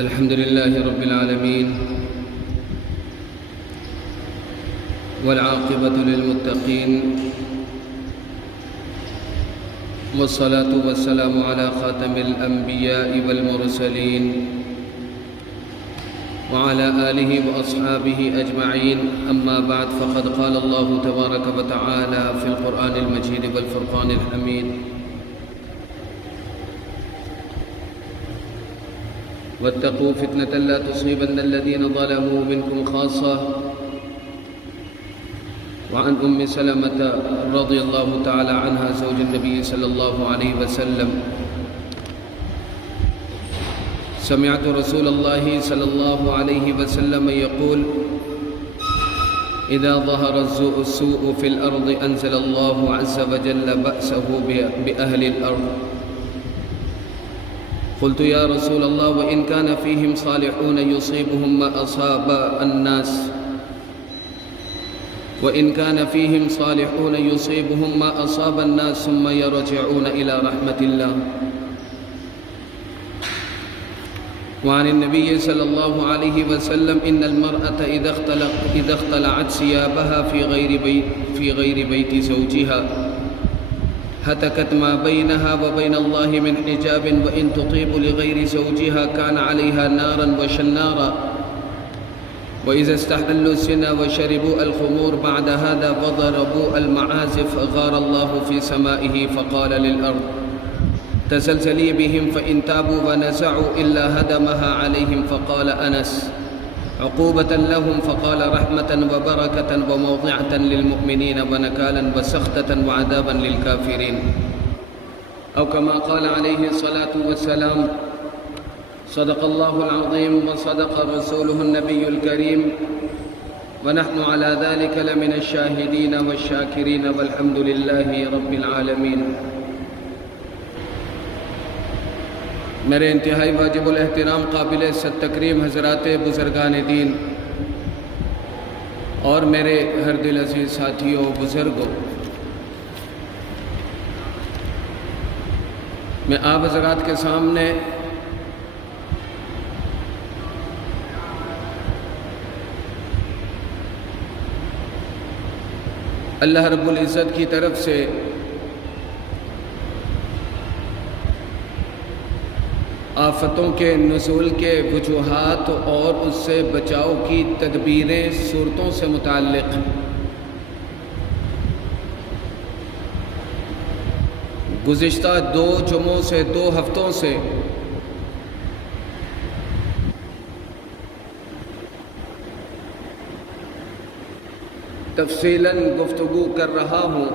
الحمد لله رب العالمين والعاقبة للمتقين والصلاة والسلام على خاتم الأنبياء والمرسلين وعلى آله وأصحابه أجمعين. أما بعد، فقد قال الله تبارك وتعالى في القرآن المجيد والفرقان الحميد: واتقوا فتنة لا تصيبن الذين ظلموا منكم خاصة. وعن أم سلمة رضي الله تعالى عنها زوج النبي صلى الله عليه وسلم: سمعت رسول الله صلى الله عليه وسلم يقول: إذا ظهر السوء في الأرض أنزل الله عز وجل بأسه بأهل الأرض. قلت: يا رسول الله، وإن كان فيهم صالحون يصيبهم ما أصاب الناس وإن كان فيهم صالحون يصيبهم ما أصاب الناس ثم يرجعون إلى رحمة الله. وعن النبي صلى الله عليه وسلم: إن المرأة إذا اختلعت ثيابها في غير بيت زوجها هتكت ما بينها وبين الله من حجاب، وإن تطيب لغير زوجها كان عليها نارا وشنارا. وإذا استحلوا الزنا وشربوا الخمور بعد هذا وضربوا المعازف غار الله في سمائه فقال للأرض: تزلزلي بهم، فإن تابوا ونزعوا إلا هدمها عليهم. فقال أنس: عقوبة لهم، فقال رحمة وبركة وموضعة للمؤمنين ونكالا وسخطة وعذابا للكافرين، أو كما قال عليه الصلاة والسلام. صدق الله العظيم وصدق رسوله النبي الكريم، ونحن على ذلك لمن الشاهدين والشاكرين، والحمد لله رب العالمين. میرے انتہائی واجب الاحترام قابل ست تکریم حضرات بزرگان دین اور میرے ہر دل عزیز ساتھیوں بزرگوں، میں آپ حضرات کے سامنے اللہ رب العزت کی طرف سے آفتوں کے نزول کے وجوہات اور اس سے بچاؤ کی تدبیریں صورتوں سے متعلق گزشتہ 2 جمعوں سے 2 ہفتوں سے تفصیلاً گفتگو کر رہا ہوں.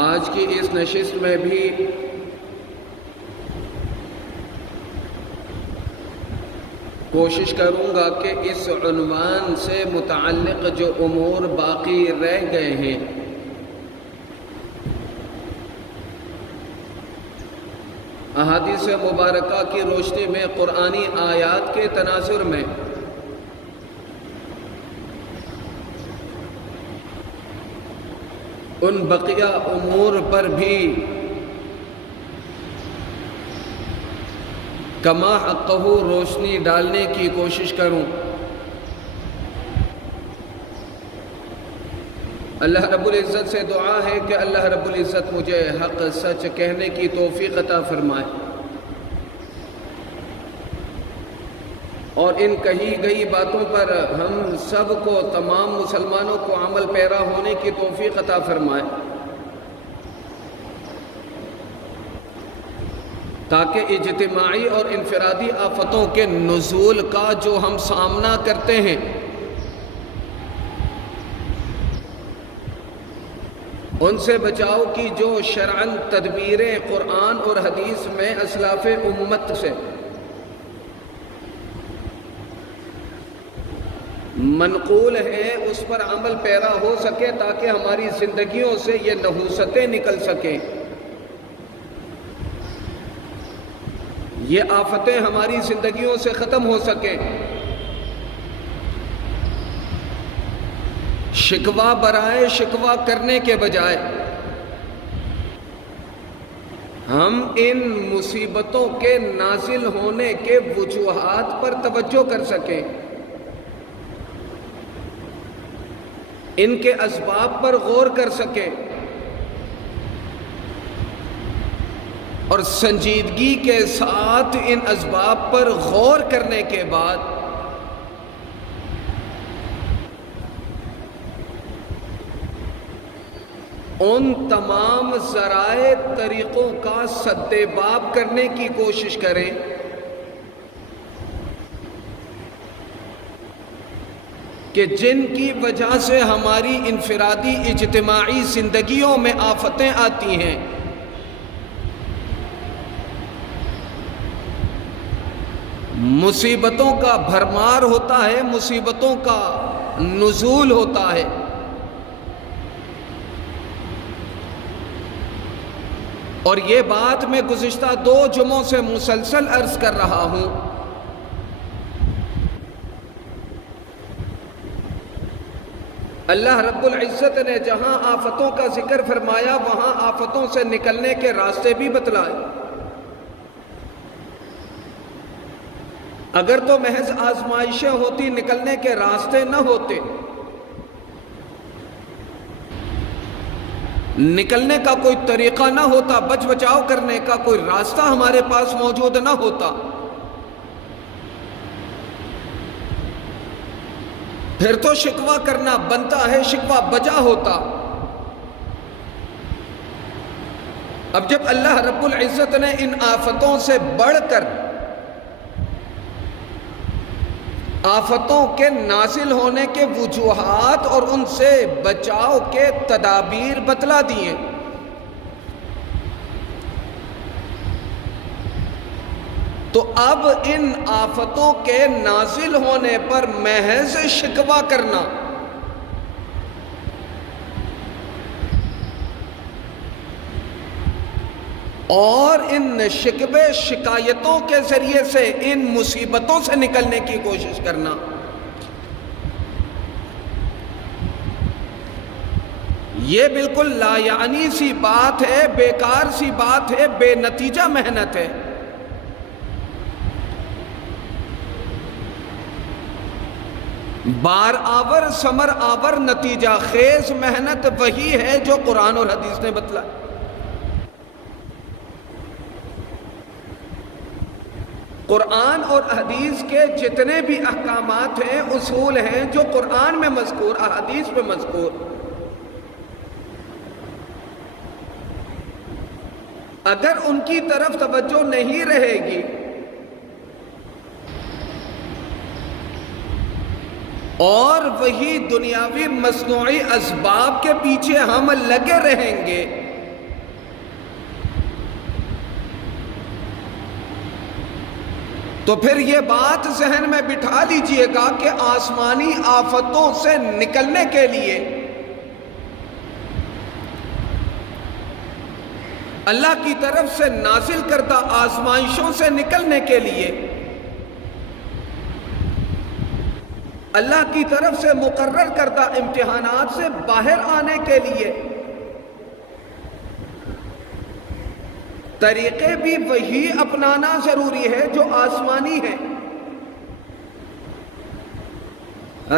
آج کی اس نشست میں بھی کوشش کروں گا کہ اس عنوان سے متعلق جو امور باقی رہ گئے ہیں احادیث مبارکہ کی روشنی میں، قرآنی آیات کے تناظر میں ان بقیہ امور پر بھی کما حقہ روشنی ڈالنے کی کوشش کروں. اللہ رب العزت سے دعا ہے کہ اللہ رب العزت مجھے حق سچ کہنے کی توفیق عطا فرمائے، اور ان کہی گئی باتوں پر ہم سب کو، تمام مسلمانوں کو عمل پیرا ہونے کی توفیق عطا فرمائے، تاکہ اجتماعی اور انفرادی آفتوں کے نزول کا جو ہم سامنا کرتے ہیں ان سے بچاؤ کی جو شرعاً تدبیریں قرآن اور حدیث میں اسلاف امت سے منقول ہے اس پر عمل پیرا ہو سکے، تاکہ ہماری زندگیوں سے یہ نحوستیں نکل سکیں، یہ آفتیں ہماری زندگیوں سے ختم ہو سکیں. شکوہ برائے شکوہ کرنے کے بجائے ہم ان مصیبتوں کے نازل ہونے کے وجوہات پر توجہ کر سکیں، ان کے اسباب پر غور کر سکیں، اور سنجیدگی کے ساتھ ان اسباب پر غور کرنے کے بعد ان تمام ذرائع طریقوں کا سد باب کرنے کی کوشش کریں کہ جن کی وجہ سے ہماری انفرادی اجتماعی زندگیوں میں آفتیں آتی ہیں، مصیبتوں کا بھرمار ہوتا ہے، مصیبتوں کا نزول ہوتا ہے، اور یہ بات میں گزشتہ 2 جمعوں سے مسلسل عرض کر رہا ہوں، اللہ رب العزت نے جہاں آفتوں کا ذکر فرمایا وہاں آفتوں سے نکلنے کے راستے بھی بتلائے۔ اگر تو محض آزمائشیں ہوتی، نکلنے کے راستے نہ ہوتے، نکلنے کا کوئی طریقہ نہ ہوتا، بچ بچاؤ کرنے کا کوئی راستہ ہمارے پاس موجود نہ ہوتا، پھر تو شکوہ کرنا بنتا ہے، شکوہ بجا ہوتا۔ اب جب اللہ رب العزت نے ان آفتوں سے بڑھ کر آفتوں کے نازل ہونے کے وجوہات اور ان سے بچاؤ کے تدابیر بتلا دیے، تو اب ان آفتوں کے نازل ہونے پر محض شکوہ کرنا اور ان شکوے شکایتوں کے ذریعے سے ان مصیبتوں سے نکلنے کی کوشش کرنا، یہ بالکل لا یعنی سی بات ہے، بیکار سی بات ہے، بے نتیجہ محنت ہے۔ بار آور ثمر آور نتیجہ خیز محنت وہی ہے جو قرآن اور حدیث نے بتلایا۔ قرآن اور حدیث کے جتنے بھی احکامات ہیں، اصول ہیں جو قرآن میں مذکور، احادیث میں مذکور، اگر ان کی طرف توجہ نہیں رہے گی اور وہی دنیاوی مصنوعی اسباب کے پیچھے ہم لگے رہیں گے تو پھر یہ بات ذہن میں بٹھا لیجئے گا کہ آسمانی آفتوں سے نکلنے کے لیے، اللہ کی طرف سے نازل کردہ آزمائشوں سے نکلنے کے لیے، اللہ کی طرف سے مقرر کردہ امتحانات سے باہر آنے کے لیے طریقے بھی وہی اپنانا ضروری ہے جو آسمانی ہے،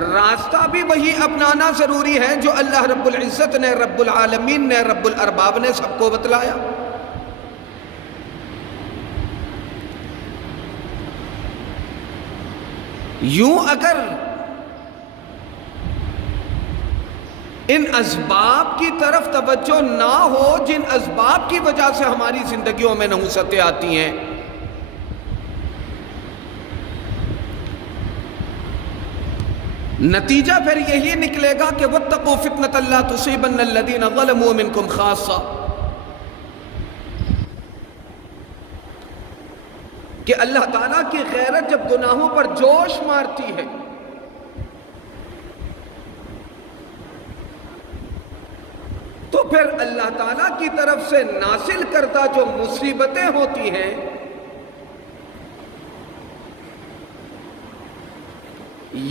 راستہ بھی وہی اپنانا ضروری ہے جو اللہ رب العزت نے، رب العالمین نے، رب الارباب نے سب کو بتلایا۔ یوں اگر ان اسباب کی طرف توجہ نہ ہو جن اسباب کی وجہ سے ہماری زندگیوں میں نحوستیں آتی ہیں، نتیجہ پھر یہی نکلے گا کہ وَاتَّقُوا فِتْنَةً لَا تُصِيبَنَّ الَّذِينَ ظَلَمُوا مِنْكُمْ خَاصَّةً، کہ اللہ تعالیٰ کی غیرت جب گناہوں پر جوش مارتی ہے تو پھر اللہ تعالیٰ کی طرف سے نازل کردہ جو مصیبتیں ہوتی ہیں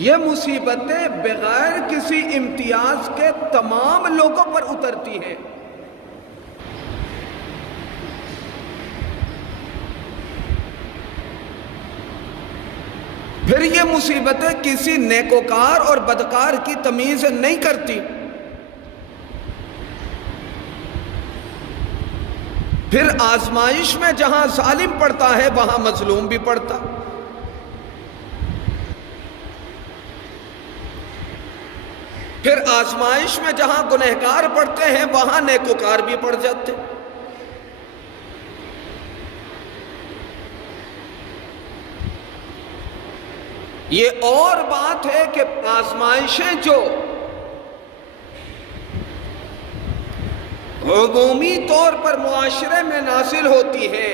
یہ مصیبتیں بغیر کسی امتیاز کے تمام لوگوں پر اترتی ہیں، پھر یہ مصیبتیں کسی نیکوکار اور بدکار کی تمیز نہیں کرتی، پھر آزمائش میں جہاں ظالم پڑتا ہے وہاں مظلوم بھی پڑتا، پھر آزمائش میں جہاں گنہگار پڑتے ہیں وہاں نیکوکار بھی پڑ جاتے۔ یہ اور بات ہے کہ آزمائشیں جو عمومی طور پر معاشرے میں نازل ہوتی ہیں،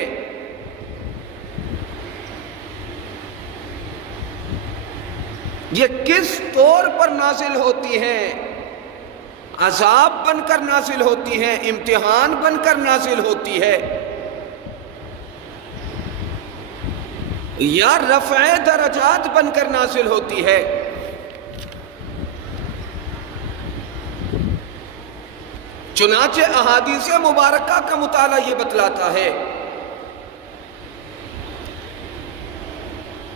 یہ کس طور پر نازل ہوتی ہیں؟ عذاب بن کر نازل ہوتی ہیں، امتحان بن کر نازل ہوتی ہے، یا رفع درجات بن کر نازل ہوتی ہے۔ چنانچہ احادیث مبارکہ کا مطالعہ یہ بتلاتا ہے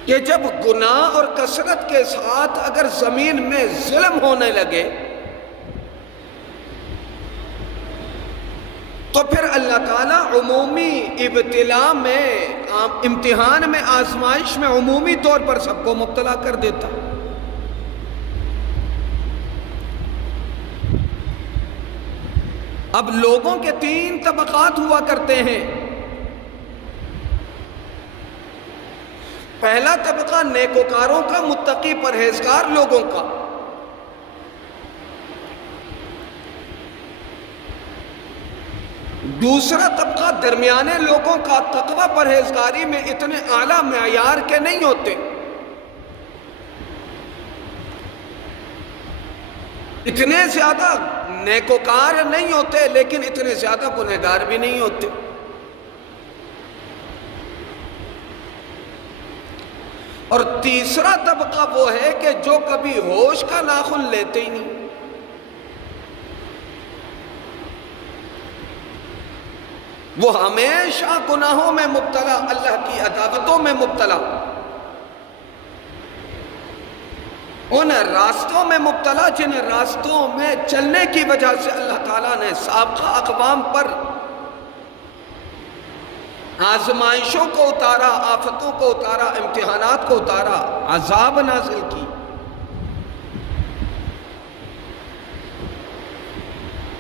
کہ جب گناہ اور کثرت کے ساتھ اگر زمین میں ظلم ہونے لگے تو پھر اللہ تعالیٰ عمومی ابتلاء میں، امتحان میں، آزمائش میں عمومی طور پر سب کو مبتلا کر دیتا۔ اب لوگوں کے 3 طبقات ہوا کرتے ہیں۔ پہلا طبقہ نیکوکاروں کا، متقی پرہیزگار لوگوں کا۔ دوسرا طبقہ درمیانے لوگوں کا، تقوی پرہیزگاری میں اتنے اعلیٰ معیار کے نہیں ہوتے، اتنے زیادہ نیکوکار نہیں ہوتے لیکن اتنے زیادہ گنہگار بھی نہیں ہوتے۔ اور تیسرا طبقہ وہ ہے کہ جو کبھی ہوش کا ناخن لیتے ہی نہیں، وہ ہمیشہ گناہوں میں مبتلا، اللہ کی عداوتوں میں مبتلا، ان راستوں میں مبتلا جن راستوں میں چلنے کی وجہ سے اللہ تعالیٰ نے سابقہ اقوام پر آزمائشوں کو اتارا، آفتوں کو اتارا، امتحانات کو اتارا، عذاب نازل کی۔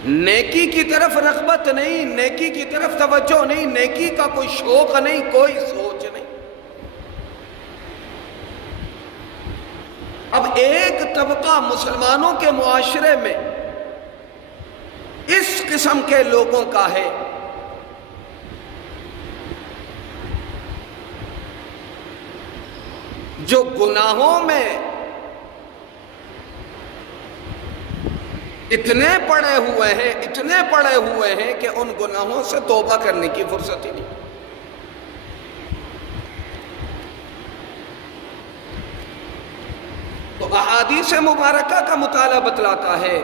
نیکی کی طرف رغبت نہیں، نیکی کی طرف توجہ نہیں، نیکی کا کوئی شوق نہیں، کوئی سوچ نہیں۔ اب ایک طبقہ مسلمانوں کے معاشرے میں اس قسم کے لوگوں کا ہے جو گناہوں میں اتنے پڑے ہوئے ہیں کہ ان گناہوں سے توبہ کرنے کی فرصت ہی نہیں۔ تو احادیث مبارکہ کا مطالعہ بتلاتا ہے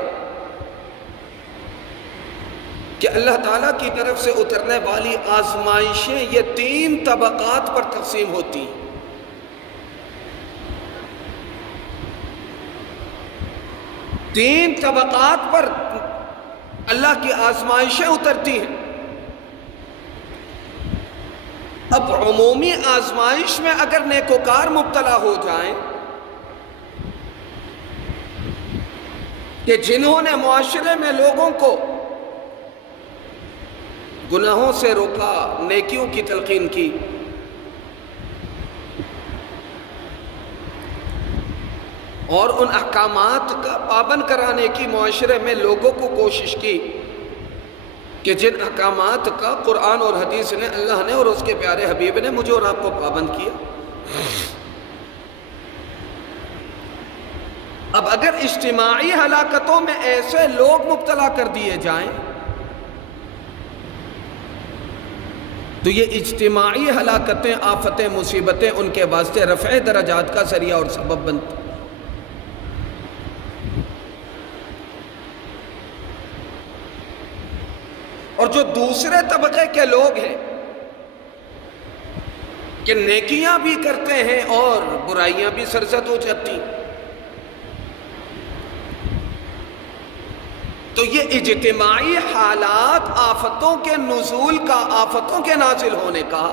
کہ اللہ تعالیٰ کی طرف سے اترنے والی آزمائشیں یہ 3 طبقات پر تقسیم ہوتی ہیں۔ 3 طبقات پر اللہ کی آزمائشیں اترتی ہیں۔ اب عمومی آزمائش میں اگر نیکوکار مبتلا ہو جائیں کہ جنہوں نے معاشرے میں لوگوں کو گناہوں سے روکا، نیکیوں کی تلقین کی، اور ان احکامات کا پابند کرانے کی معاشرے میں لوگوں کو کوشش کی کہ جن احکامات کا قرآن اور حدیث نے، اللہ نے اور اس کے پیارے حبیب نے مجھے اور آپ کو پابند کیا۔ اب اگر اجتماعی ہلاکتوں میں ایسے لوگ مبتلا کر دیے جائیں تو یہ اجتماعی ہلاکتیں، آفتیں، مصیبتیں ان کے واسطے رفع درجات کا ذریعہ اور سبب بنتی۔ اور جو دوسرے طبقے کے لوگ ہیں کہ نیکیاں بھی کرتے ہیں اور برائیاں بھی سرزد ہو جاتی. تو یہ اجتماعی حالات آفتوں کے نزول کا، آفتوں کے نازل ہونے کا،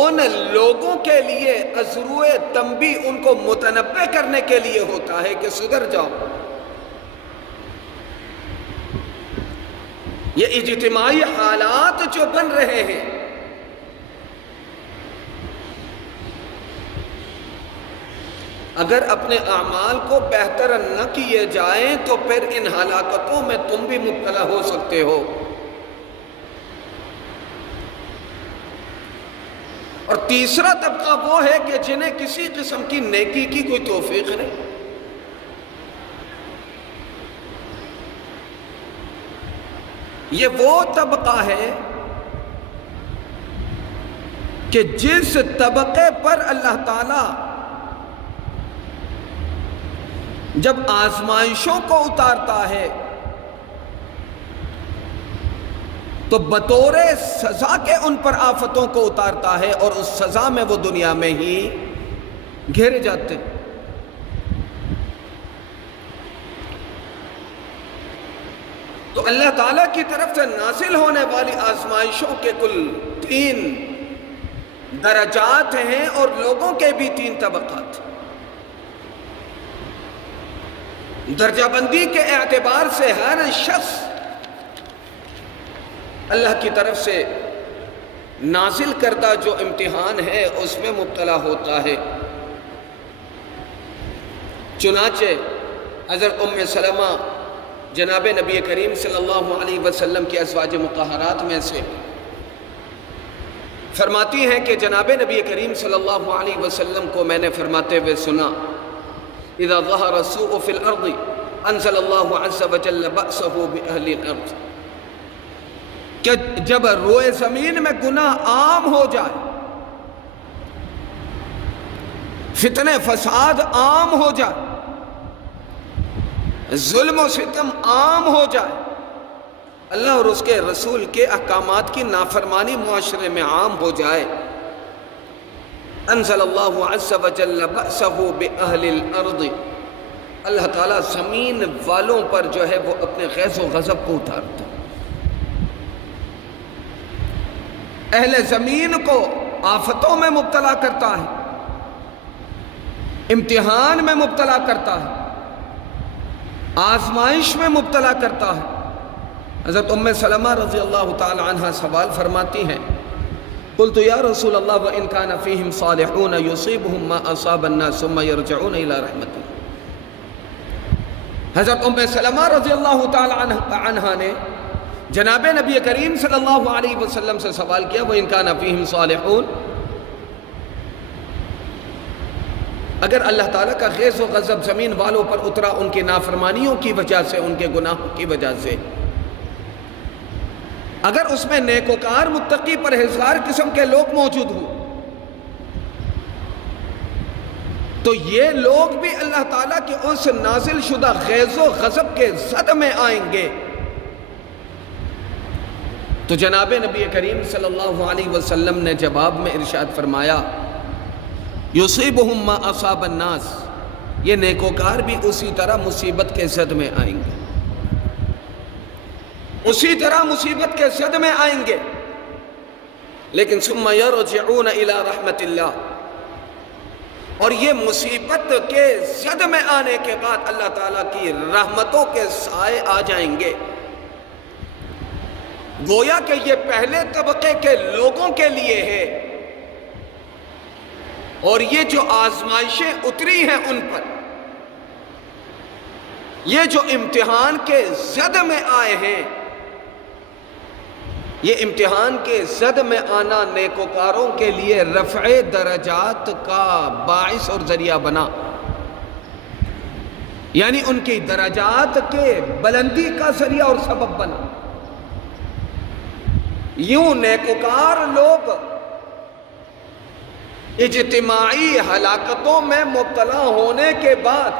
ان لوگوں کے لیے ازروِ تنبیہ، ان کو متنبہ کرنے کے لیے ہوتا ہے کہ سدھر جاؤ. یہ اجتماعی حالات جو بن رہے ہیں، اگر اپنے اعمال کو بہتر نہ کیے جائیں تو پھر ان ہلاکتوں میں تم بھی مبتلا ہو سکتے ہو. اور تیسرا طبقہ وہ ہے کہ جنہیں کسی قسم کی نیکی کی کوئی توفیق نہیں. یہ وہ طبقہ ہے کہ جس طبقے پر اللہ تعالی جب آزمائشوں کو اتارتا ہے تو بطور سزا کے ان پر آفتوں کو اتارتا ہے، اور اس سزا میں وہ دنیا میں ہی گھیرے جاتے ہیں. تو اللہ تعالیٰ کی طرف سے نازل ہونے والی آزمائشوں کے کل 3 درجات ہیں، اور لوگوں کے بھی 3 طبقات. درجہ بندی کے اعتبار سے ہر شخص اللہ کی طرف سے نازل کردہ جو امتحان ہے اس میں مبتلا ہوتا ہے. چنانچہ حضرت ام سلمہ جناب نبی کریم صلی اللہ علیہ وسلم کی ازواج مطہرات میں سے فرماتی ہیں کہ جناب نبی کریم صلی اللہ علیہ وسلم کو میں نے فرماتے ہوئے سنا، اذا ظہر السوء فی الارض انزل اللہ عز وجل بأسہ بأہل الارض، کہ جب روئے زمین میں گناہ عام ہو جائے، فتنہ فساد عام ہو جائے، ظلم و ستم عام ہو جائے، اللہ اور اس کے رسول کے احکامات کی نافرمانی معاشرے میں عام ہو جائے، انزل اللہ عز وجل بأسہ بأہل الارض، اللہ تعالیٰ زمین والوں پر جو ہے وہ اپنے غیظ و غضب کو اتارتا ہے. اہل زمین کو آفتوں میں مبتلا کرتا ہے، امتحان میں مبتلا کرتا ہے، آزمائش میں مبتلا کرتا ہے. حضرت ام سلمہ رضی اللہ تعالی عنہ سوال فرماتی ہیں، قلت یا رسول اللہ وإن كان فيهم صالحون يصيبهم ما أصاب الناس ثم يرجعون إلى رحمته. حضرت ام سلمہ رضی اللہ تعالی عنہ نے جناب نبی کریم صلی اللہ علیہ وسلم سے سوال کیا، وإن كان فيهم صالحون، اگر اللہ تعالیٰ کا غیظ و غضب زمین والوں پر اترا ان کی نافرمانیوں کی وجہ سے، ان کے گناہوں کی وجہ سے، اگر اس میں نیکوکار متقی پرہیزگار قسم کے لوگ موجود ہوں، تو یہ لوگ بھی اللہ تعالیٰ کے اس نازل شدہ غیظ و غضب کے زد میں آئیں گے. تو جناب نبی کریم صلی اللہ علیہ وسلم نے جواب میں ارشاد فرمایا، یصیبہم ما اصاب الناس، یہ نیکوکار بھی اسی طرح مصیبت کے زد میں آئیں گے، اسی طرح مصیبت کے زد میں آئیں گے، لیکن ثم یرجعون الی رحمت اللہ، اور یہ مصیبت کے زد میں آنے کے بعد اللہ تعالیٰ کی رحمتوں کے سائے آ جائیں گے. گویا کہ یہ پہلے طبقے کے لوگوں کے لیے ہے، اور یہ جو آزمائشیں اتری ہیں ان پر، یہ جو امتحان کے زد میں آئے ہیں، یہ امتحان کے زد میں آنا نیکوکاروں کے لیے رفع درجات کا باعث اور ذریعہ بنا، یعنی ان کی درجات کے بلندی کا ذریعہ اور سبب بنا. یوں نیکوکار لوگ اجتماعی ہلاکتوں میں مبتلا ہونے کے بعد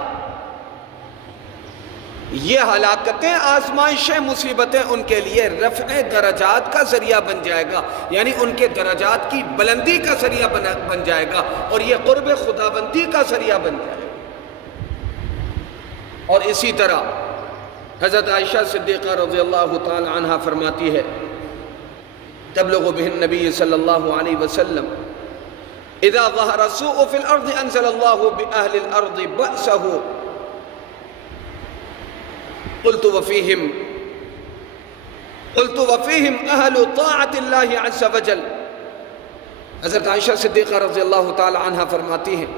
یہ ہلاکتیں، آزمائشیں، مصیبتیں ان کے لیے رفع درجات کا ذریعہ بن جائے گا، یعنی ان کے درجات کی بلندی کا ذریعہ بن جائے گا، اور یہ قرب خداوندی کا ذریعہ بن جائے گا۔ اور اسی طرح حضرت عائشہ صدیقہ رضی اللہ تعالی عنہ فرماتی ہے، تبلغ بہ النبی صلی اللہ علیہ وسلم اذا ظہر السوء فی الارض انزل اللہ بأہل الارض بأسہ قلت وفیہم اہل طاعت اللہ عز وجل۔ حضرت عائشہ صدیقہ رضی اللہ تعالی عنہ فرماتی ہیں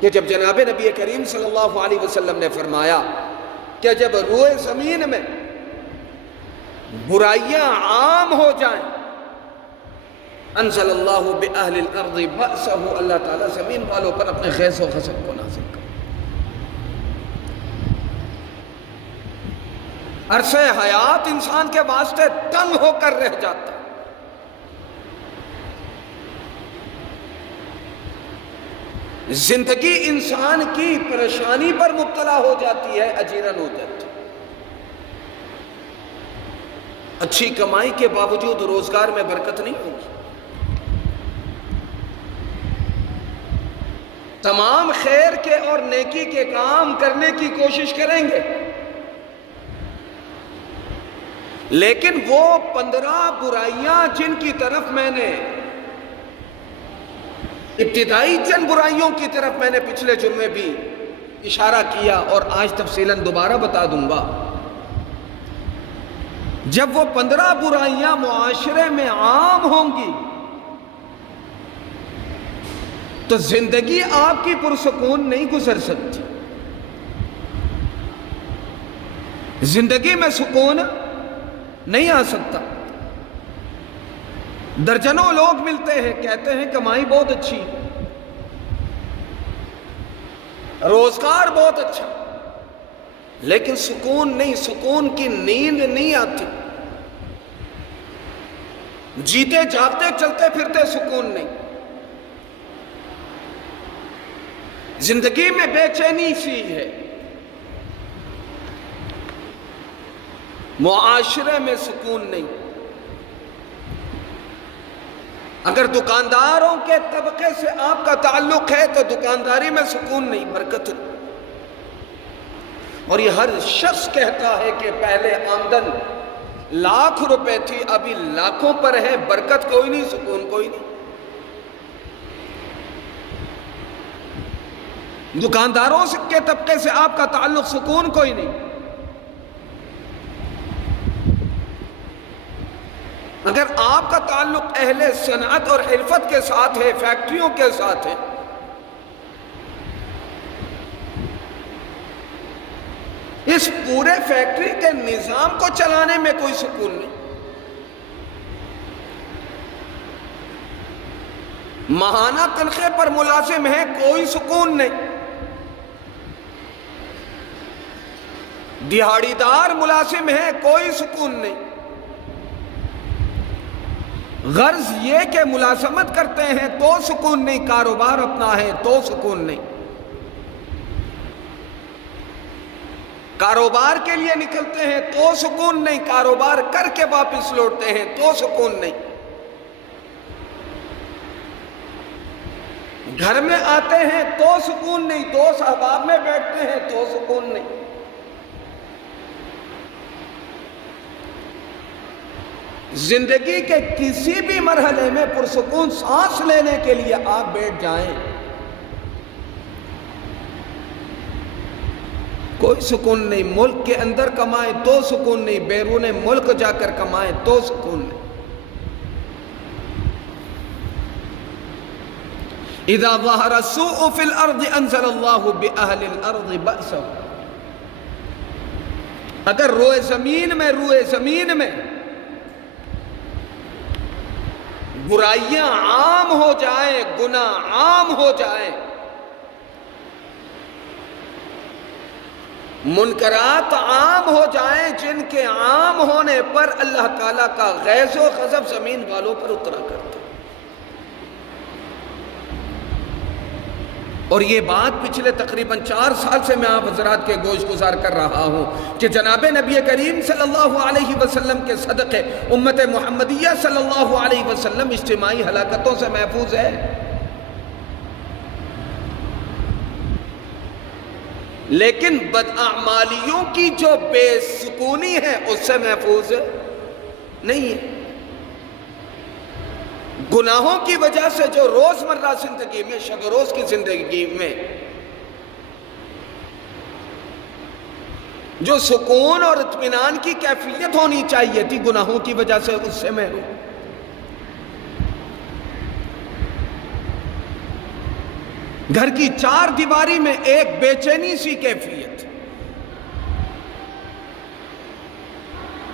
کہ جب جناب نبی کریم صلی اللہ علیہ وسلم نے فرمایا کہ جب روئے زمین میں برائیاں عام ہو جائیں، انزل اللہ بأہل الارض بأسہ، اللہ تعالیٰ زمین والوں پر اپنے غیظ و غضب کو نازل کر۔ عرصہ حیات انسان کے واسطے تنگ ہو کر رہ جاتا ہے۔ زندگی انسان کی پریشانی پر مبتلا ہو جاتی ہے، اجیرن ہو جاتی ہے۔ اچھی کمائی کے باوجود روزگار میں برکت نہیں ہوگی۔ تمام خیر کے اور نیکی کے کام کرنے کی کوشش کریں گے، لیکن وہ 15 برائیاں جن کی طرف میں نے ابتدائی چند برائیوں کی طرف میں نے پچھلے جمعے بھی اشارہ کیا اور آج تفصیلاً دوبارہ بتا دوں گا، جب وہ 15 برائیاں معاشرے میں عام ہوں گی تو زندگی آپ کی پرسکون نہیں گزر سکتی۔ زندگی میں سکون نہیں آ سکتا۔ درجنوں لوگ ملتے ہیں، کہتے ہیں کمائی بہت اچھی، روزگار بہت اچھا، لیکن سکون نہیں، سکون کی نیند نہیں آتی، جیتے جاگتے چلتے پھرتے سکون نہیں، زندگی میں بے چینی سی ہے، معاشرے میں سکون نہیں۔ اگر دکانداروں کے طبقے سے آپ کا تعلق ہے تو دکانداری میں سکون نہیں، برکت نہیں۔ اور یہ ہر شخص کہتا ہے کہ پہلے آمدن لاکھ روپے تھی، ابھی لاکھوں پر ہے، برکت کوئی نہیں، سکون کوئی نہیں۔ دکانداروں کے طبقے سے آپ کا تعلق، سکون کوئی نہیں۔ اگر آپ کا تعلق اہل صنعت اور حرفت کے ساتھ ہے، فیکٹریوں کے ساتھ ہے، اس پورے فیکٹری کے نظام کو چلانے میں کوئی سکون نہیں۔ ماہانہ تنخواہ پر ملازم ہے، کوئی سکون نہیں۔ دہاڑی دار ملازم ہے، کوئی سکون نہیں۔ غرض یہ کہ ملازمت کرتے ہیں تو سکون نہیں، کاروبار اپنا ہے تو سکون نہیں، کاروبار کے لیے نکلتے ہیں تو سکون نہیں، کاروبار کر کے واپس لوٹتے ہیں تو سکون نہیں، گھر میں آتے ہیں تو سکون نہیں، دوست احباب میں بیٹھتے ہیں تو سکون نہیں۔ زندگی کے کسی بھی مرحلے میں پرسکون سانس لینے کے لیے آپ بیٹھ جائیں، کوئی سکون نہیں۔ ملک کے اندر کمائیں تو سکون نہیں، بیرون ملک جا کر کمائیں تو سکون نہیں۔ اذا ظہر السوء فی الارض انزل اللہ بأہل الارض بأسہ۔ اگر روئے زمین میں برائیاں عام ہو جائیں، گناہ عام ہو جائیں، منکرات عام ہو جائیں، جن کے عام ہونے پر اللہ تعالیٰ کا غیظ و غضب زمین والوں پر اترا کرتا ہے۔ اور یہ بات پچھلے تقریباً 4 سال سے میں آپ حضرات کے گوش گزار کر رہا ہوں کہ جناب نبی کریم صلی اللہ علیہ وسلم کے صدقے امت محمدیہ صلی اللہ علیہ وسلم اجتماعی ہلاکتوں سے محفوظ ہے، لیکن بداعمالیوں کی جو بے سکونی ہے اس سے محفوظ نہیں ہے۔ گناہوں کی وجہ سے جو روزمرہ زندگی میں، شب و روز کی زندگی میں جو سکون اور اطمینان کی کیفیت ہونی چاہیے تھی، گناہوں کی وجہ سے اس سے محروم۔ گھر کی 4 دیواری میں ایک بے چینی سی کیفیت۔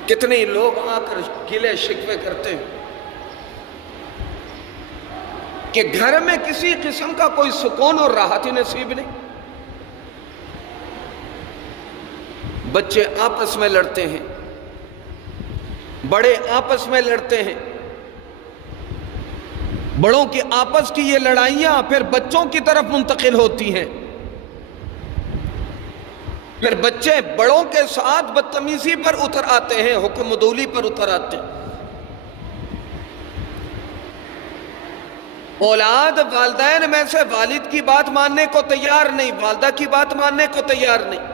کتنے لوگ آ کر گلے شکوے کرتے ہیں کہ گھر میں کسی قسم کا کوئی سکون اور راحت ہی نصیب نہیں، بچے آپس میں لڑتے ہیں، بڑے آپس میں لڑتے ہیں، بڑوں کی آپس کی یہ لڑائیاں پھر بچوں کی طرف منتقل ہوتی ہیں، پھر بچے بڑوں کے ساتھ بدتمیزی پر اتر آتے ہیں، حکم عدولی پر اتر آتے ہیں۔ اولاد والدین میں سے والد کی بات ماننے کو تیار نہیں، والدہ کی بات ماننے کو تیار نہیں۔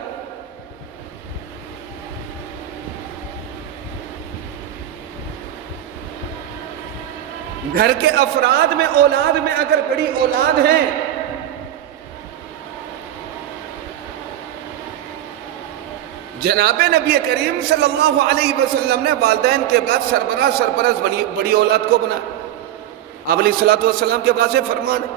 گھر کے افراد میں، اولاد میں اگر بڑی اولاد ہیں، جناب نبی کریم صلی اللہ علیہ وسلم نے والدین کے بعد سرپرست بڑی اولاد کو بنا۔ آپ علیہ السلام کے واضح فرمان ہے۔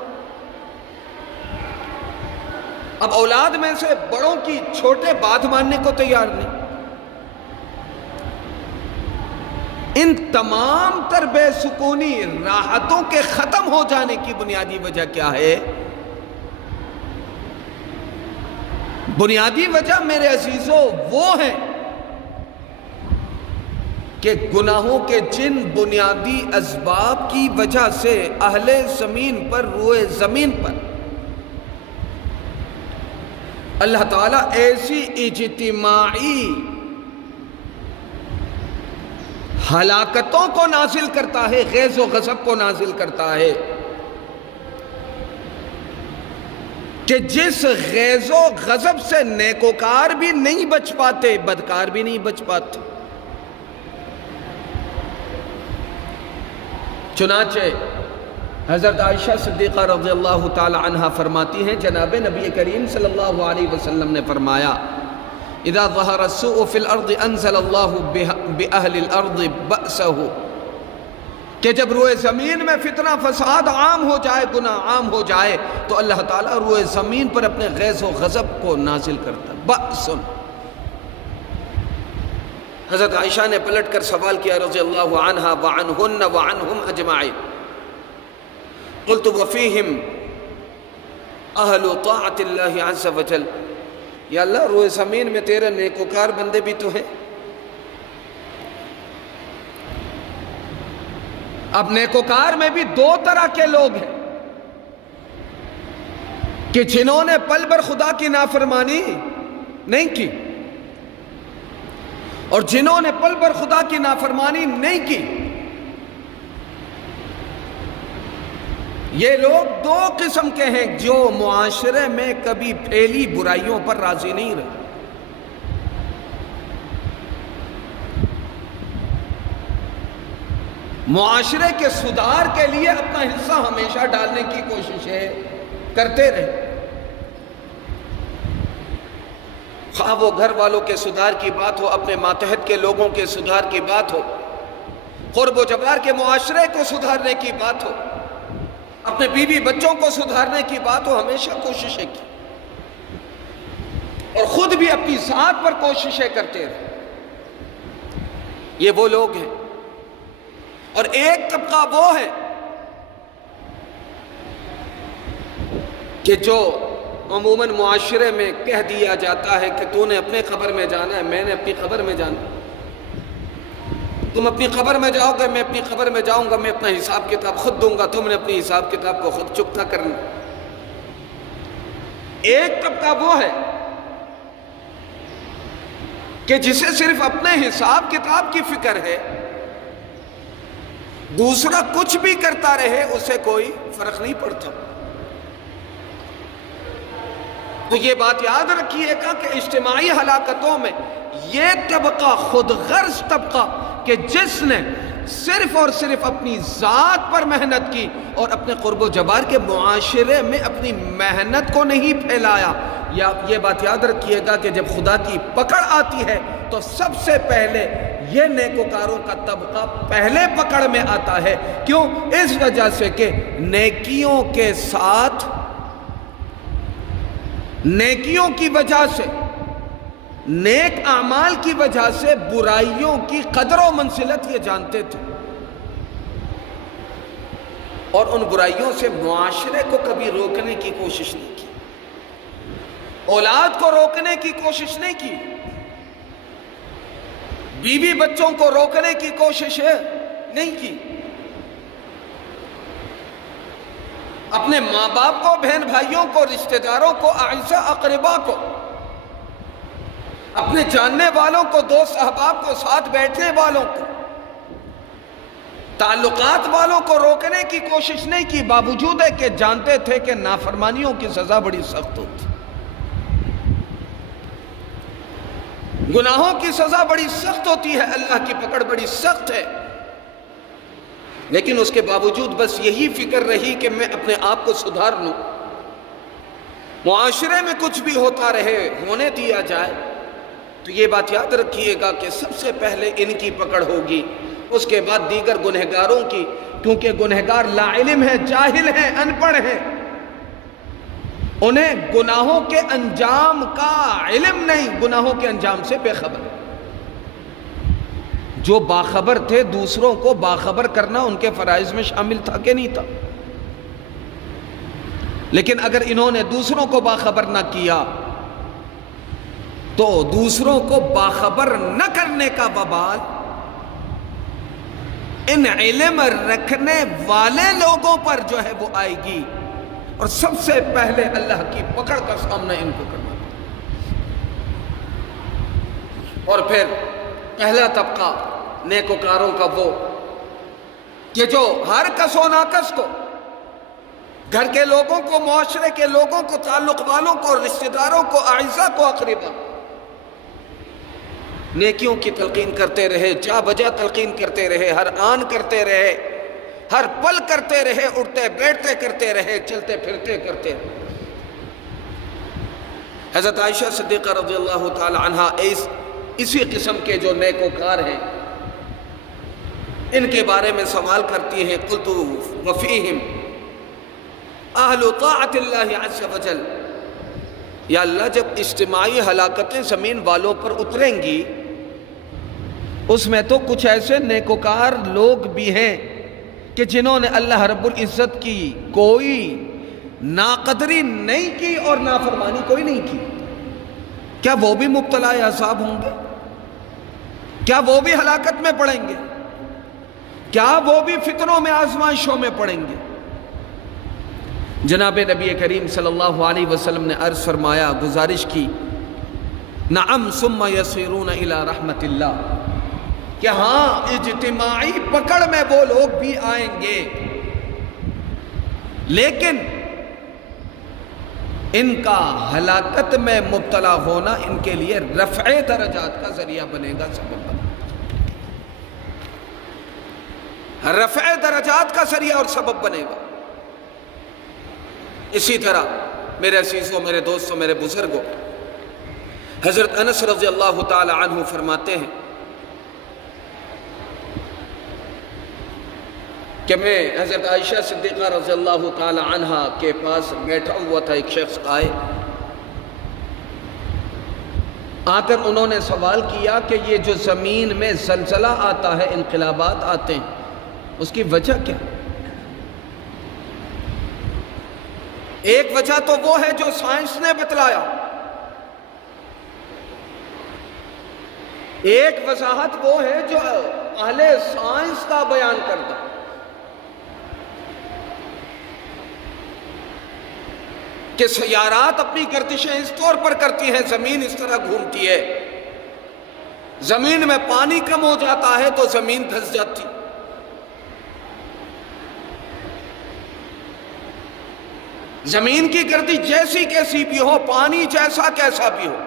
اب اولاد میں سے بڑوں کی چھوٹے بات ماننے کو تیار نہیں۔ ان تمام تر بے سکونی راحتوں کے ختم ہو جانے کی بنیادی وجہ کیا ہے؟ بنیادی وجہ میرے عزیزوں وہ ہے کہ گناہوں کے جن بنیادی اسباب کی وجہ سے اہل زمین پر، روئے زمین پر اللہ تعالیٰ ایسی اجتماعی ہلاکتوں کو نازل کرتا ہے، غیظ و غضب کو نازل کرتا ہے کہ جس غیظ و غضب سے نیکوکار بھی نہیں بچ پاتے، بدکار بھی نہیں بچ پاتے۔ چنانچہ حضرت عائشہ صدیقہ رضی اللہ تعالی عنہ فرماتی ہیں، جناب نبی کریم صلی اللہ علیہ وسلم نے فرمایا، اذا ظہر السوء فی الارض انزل اللہ باہل الارض بأسہ، کہ جب روئے زمین میں فتنہ فساد عام ہو جائے، گناہ عام ہو جائے، تو اللہ تعالیٰ روئے زمین پر اپنے غیظ و غضب کو نازل کرتا ہے۔ بأسن۔ حضرت عائشہ نے پلٹ کر سوال کیا رضی اللہ عنہا، وعنہن وعنہم اجمعین، قلت وفیہم اہل طاعت اللہ عز وجل، یا اللہ روئے زمین میں تیرے نیکوکار بندے بھی تو ہیں۔ اب نیکوکار میں بھی 2 طرح کے لوگ ہیں کہ جنہوں نے پل بھر خدا کی نافرمانی نہیں کی، اور جنہوں نے پل بھر خدا کی نافرمانی نہیں کی۔ یہ لوگ 2 قسم کے ہیں جو معاشرے میں کبھی پھیلی برائیوں پر راضی نہیں رہے۔ معاشرے کے سدھار کے لیے اپنا حصہ ہمیشہ ڈالنے کی کوششیں کرتے رہے، خواہ وہ گھر والوں کے سدھار کی بات ہو، اپنے ماتحت کے لوگوں کے سدھار کی بات ہو، قرب و جبار کے معاشرے کو سدھارنے کی بات ہو، اپنے بیوی بچوں کو سدھارنے کی بات ہو، ہمیشہ کوششیں کی، اور خود بھی اپنی ذات پر کوششیں کرتے رہے۔ یہ وہ لوگ ہیں۔ اور ایک طبقہ وہ ہے کہ جو عموماً معاشرے میں کہہ دیا جاتا ہے کہ تو نے اپنے قبر میں جانا ہے، میں نے اپنی قبر میں جانا ہے، تم اپنی قبر میں جاؤ گے، میں اپنی قبر میں جاؤں گا، میں اپنا حساب کتاب خود دوں گا، تم نے اپنی حساب کتاب کو خود چکتا کرنا۔ ایک طبقہ وہ ہے کہ جسے صرف اپنے حساب کتاب کی فکر ہے، دوسرا کچھ بھی کرتا رہے اسے کوئی فرق نہیں پڑتا۔ تو یہ بات یاد رکھیے گا کہ اجتماعی ہلاکتوں میں یہ طبقہ خود غرض طبقہ کہ جس نے صرف اور صرف اپنی ذات پر محنت کی اور اپنے قرب و جبار کے معاشرے میں اپنی محنت کو نہیں پھیلایا، یا یہ بات یاد رکھیے گا کہ جب خدا کی پکڑ آتی ہے تو سب سے پہلے یہ نیکوکاروں کا طبقہ پہلے پکڑ میں آتا ہے۔ کیوں؟ اس وجہ سے کہ نیکیوں کے ساتھ، نیکیوں کی وجہ سے، نیک اعمال کی وجہ سے برائیوں کی قدر و منزلت یہ جانتے تھے، اور ان برائیوں سے معاشرے کو کبھی روکنے کی کوشش نہیں کی، اولاد کو روکنے کی کوشش نہیں کی، بیوی بچوں کو روکنے کی کوشش نہیں کی، اپنے ماں باپ کو، بہن بھائیوں کو، رشتہ داروں کو، اعزاء اقربا کو، اپنے جاننے والوں کو، دوست احباب کو، ساتھ بیٹھنے والوں کو، تعلقات والوں کو روکنے کی کوشش نہیں کی، باوجود ہے کہ جانتے تھے کہ نافرمانیوں کی سزا بڑی سخت ہوتی، گناہوں کی سزا بڑی سخت ہوتی ہے، اللہ کی پکڑ بڑی سخت ہے، لیکن اس کے باوجود بس یہی فکر رہی کہ میں اپنے آپ کو سدھار لوں، معاشرے میں کچھ بھی ہوتا رہے، ہونے دیا جائے۔ تو یہ بات یاد رکھیے گا کہ سب سے پہلے ان کی پکڑ ہوگی، اس کے بعد دیگر گنہگاروں کی، کیونکہ گنہگار لا علم ہیں، جاہل ہیں، ان پڑھ ہیں، انہیں گناہوں کے انجام کا علم نہیں، گناہوں کے انجام سے بے خبر۔ جو باخبر تھے دوسروں کو باخبر کرنا ان کے فرائض میں شامل تھا کہ نہیں تھا، لیکن اگر انہوں نے دوسروں کو باخبر نہ کیا تو دوسروں کو باخبر نہ کرنے کا وبال ان علم رکھنے والے لوگوں پر جو ہے وہ آئے گی، اور سب سے پہلے اللہ کی پکڑ کا سامنا ان کو کرنا۔ اور پھر پہلا طبقہ نیکوکاروں کا وہ کہ جو ہر کس و ناکس کو، گھر کے لوگوں کو، معاشرے کے لوگوں کو، تعلق والوں کو، رشتہ داروں کو، اعزاء کو، اقربا نیکیوں کی تلقین کرتے رہے، جا بجا تلقین کرتے رہے، ہر آن کرتے رہے، ہر پل کرتے رہے، اٹھتے بیٹھتے کرتے رہے، چلتے پھرتے کرتے رہے۔ حضرت عائشہ صدیقہ رضی اللہ تعالی عنہ اسی قسم کے جو نیکوکار ہیں، ان کے بارے میں سوال کرتی ہیں، قلت وفیہم اہل طاعت اللہ عز وجل، یا اللہ جب اجتماعی ہلاکتیں زمین والوں پر اتریں گی، اس میں تو کچھ ایسے نیکوکار لوگ بھی ہیں کہ جنہوں نے اللہ رب العزت کی کوئی ناقدری نہیں کی اور نافرمانی کوئی نہیں کی، کیا وہ بھی مبتلا عذاب ہوں گے؟ کیا وہ بھی ہلاکت میں پڑیں گے؟ کیا وہ بھی فتنوں میں، آزمائشوں میں پڑیں گے؟ جناب نبی کریم صلی اللہ علیہ وسلم نے عرض فرمایا، گزارش کی، نعم ثم یسیرون الی رحمت اللہ، کہ ہاں اجتماعی پکڑ میں وہ لوگ بھی آئیں گے، لیکن ان کا ہلاکت میں مبتلا ہونا ان کے لیے رفع درجات کا ذریعہ بنے گا، سبب بنے گا، رفع درجات کا ذریعہ اور سبب بنے گا۔ اسی طرح میرے عزیزوں، میرے دوستوں، میرے بزرگوں، حضرت انس رضی اللہ تعالی عنہ فرماتے ہیں کہ میں حضرت عائشہ صدیقہ رضی اللہ تعالی عنہ کے پاس بیٹھا ہوا تھا، ایک شخص آئے، آ کر انہوں نے سوال کیا کہ یہ جو زمین میں زلزلہ آتا ہے، انقلابات آتے ہیں، اس کی وجہ کیا؟ ایک وجہ تو وہ ہے جو سائنس نے بتلایا، ایک وضاحت وہ ہے جو اہل سائنس کا بیان کرتا کہ سیارات اپنی گردشیں اس طور پر کرتی ہیں، زمین اس طرح گھومتی ہے، زمین میں پانی کم ہو جاتا ہے تو زمین دھس جاتی، زمین کی گردش جیسی کیسی بھی ہو، پانی جیسا کیسا بھی ہو،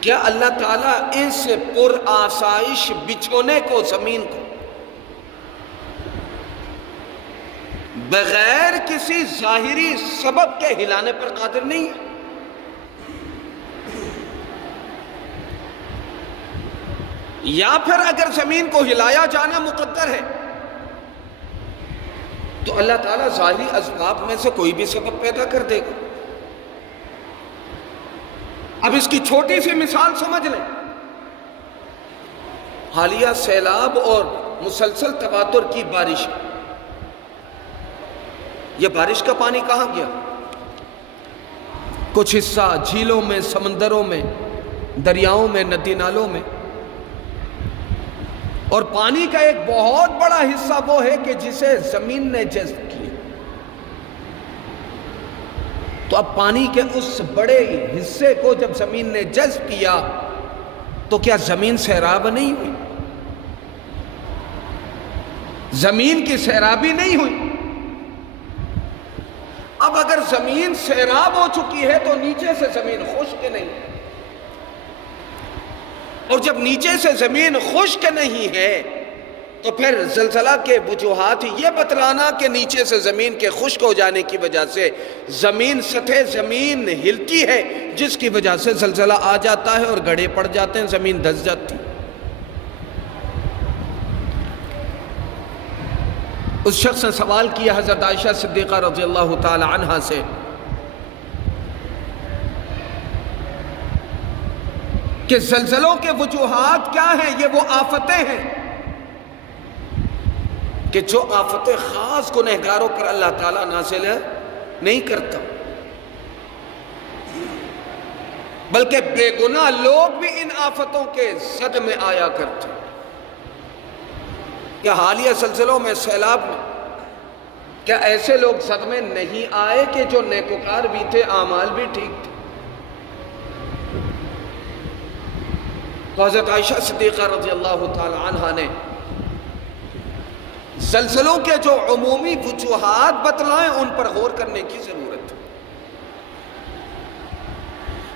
کیا اللہ تعالیٰ اس پر آسائش بچھونے کو، زمین کو بغیر کسی ظاہری سبب کے ہلانے پر قادر نہیں ہے؟ یا پھر اگر زمین کو ہلایا جانا مقدر ہے تو اللہ تعالیٰ ظاہری اسباب میں سے کوئی بھی سبب پیدا کر دے گا۔ اب اس کی چھوٹی سی مثال سمجھ لیں، حالیہ سیلاب اور مسلسل تواتر کی بارش، یہ بارش کا پانی کہاں گیا؟ کچھ حصہ جھیلوں میں، سمندروں میں، دریاؤں میں، ندی نالوں میں، اور پانی کا ایک بہت بڑا حصہ وہ ہے کہ جسے زمین نے جذب کیا۔ تو اب پانی کے اس بڑے حصے کو جب زمین نے جذب کیا تو کیا زمین سیراب نہیں ہوئی؟ زمین کی سیرابی نہیں ہوئی؟ اب اگر زمین سیراب ہو چکی ہے تو نیچے سے زمین خشک نہیں، اور جب نیچے سے زمین خشک نہیں ہے تو پھر زلزلہ کے وجوہات یہ بتلانا کہ نیچے سے زمین کے خشک ہو جانے کی وجہ سے زمین، سطح زمین ہلتی ہے، جس کی وجہ سے زلزلہ آ جاتا ہے اور گڑھے پڑ جاتے ہیں، زمین دھس جاتی۔ اس شخص نے سوال کیا حضرت عائشہ صدیقہ رضی اللہ تعالی عنہا سے کہ زلزلوں کے وجوہات کیا ہیں؟ یہ وہ آفتیں ہیں کہ جو آفتیں خاص گنہگاروں پر اللہ تعالیٰ نازل نہیں کرتا، بلکہ بے گناہ لوگ بھی ان آفتوں کے زد میں آیا کرتے۔ کیا حالیہ زلزلوں میں، سیلاب میں، کیا ایسے لوگ زد میں نہیں آئے کہ جو نیکوکار بھی تھے، اعمال بھی ٹھیک تھے؟ تو حضرت عائشہ صدیقہ رضی اللہ تعالی عنہا نے زلزلوں کے جو عمومی وجوہات بتلائیں ان پر غور کرنے کی ضرورت ہے۔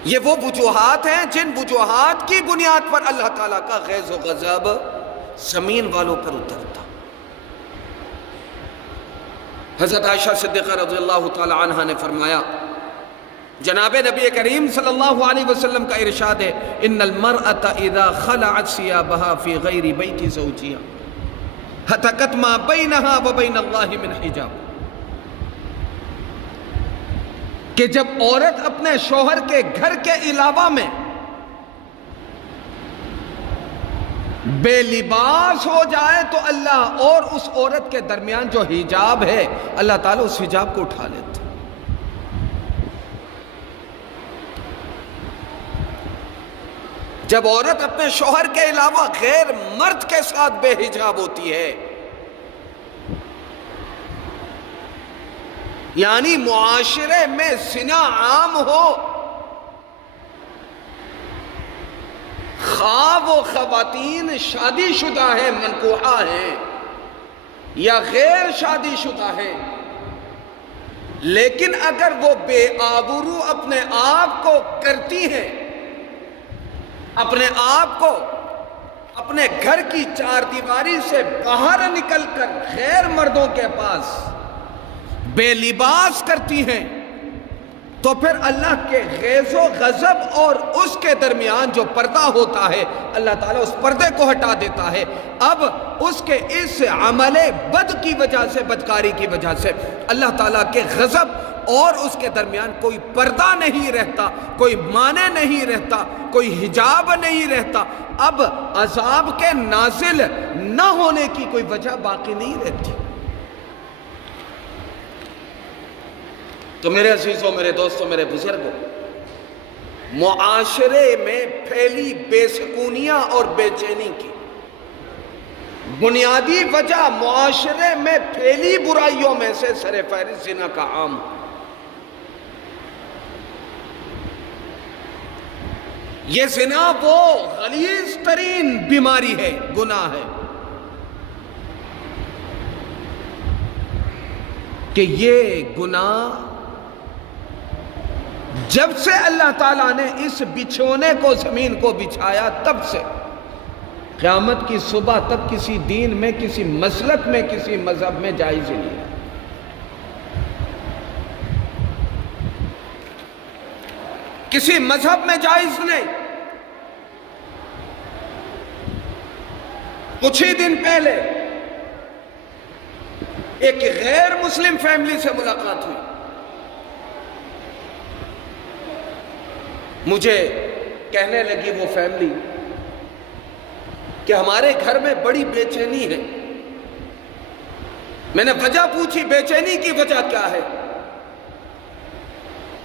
یہ وہ وجوہات ہیں جن وجوہات کی بنیاد پر اللہ تعالیٰ کا غیظ و غضب زمین والوں پر اترتا۔ حضرت عائشہ صدیقہ رضی اللہ تعالی عنہا نے فرمایا، جناب نبی کریم صلی اللہ علیہ وسلم کا ارشاد ہے، ان المرأة اذا خلعت ثيابها في غیر بیت زوجها ہتکت ما بینها وبین اللہ من حجاب، کہ جب عورت اپنے شوہر کے گھر کے علاوہ میں بے لباس ہو جائے تو اللہ اور اس عورت کے درمیان جو حجاب ہے، اللہ تعالیٰ اس حجاب کو اٹھا لیتے۔ جب عورت اپنے شوہر کے علاوہ غیر مرد کے ساتھ بے حجاب ہوتی ہے، یعنی معاشرے میں زنا عام ہو، خواہ وہ خواتین شادی شدہ ہیں، منکوحہ ہیں، یا غیر شادی شدہ ہیں، لیکن اگر وہ بے آبرو اپنے آپ کو کرتی ہیں، اپنے آپ کو اپنے گھر کی چار دیواری سے باہر نکل کر غیر مردوں کے پاس بے لباس کرتی ہیں، تو پھر اللہ کے غیظ و غضب اور اس کے درمیان جو پردہ ہوتا ہے، اللہ تعالیٰ اس پردے کو ہٹا دیتا ہے۔ اب اس کے اس عمل بد کی وجہ سے، بدکاری کی وجہ سے اللہ تعالیٰ کے غضب اور اس کے درمیان کوئی پردہ نہیں رہتا، کوئی مانع نہیں رہتا، کوئی حجاب نہیں رہتا۔ اب عذاب کے نازل نہ ہونے کی کوئی وجہ باقی نہیں رہتی۔ تو میرے عزیزوں، میرے دوستوں، میرے بزرگوں، معاشرے میں پھیلی بے سکونیاں اور بے چینی کی بنیادی وجہ معاشرے میں پھیلی برائیوں میں سے سر فہرست زنا کا عام۔ یہ زنا وہ غلیظ ترین بیماری ہے، گناہ ہے، کہ یہ گناہ جب سے اللہ تعالیٰ نے اس بچھونے کو زمین کو بچھایا تب سے قیامت کی صبح تک کسی دین میں، کسی مسلک میں، کسی مذہب میں جائز ہی نہیں ہے۔ کسی مذہب میں جائز نہیں۔ کچھ ہی دن پہلے ایک غیر مسلم فیملی سے ملاقات ہوئی، مجھے کہنے لگی وہ فیملی کہ ہمارے گھر میں بڑی بے چینی ہے۔ میں نے وجہ پوچھی، بے چینی کی وجہ کیا ہے؟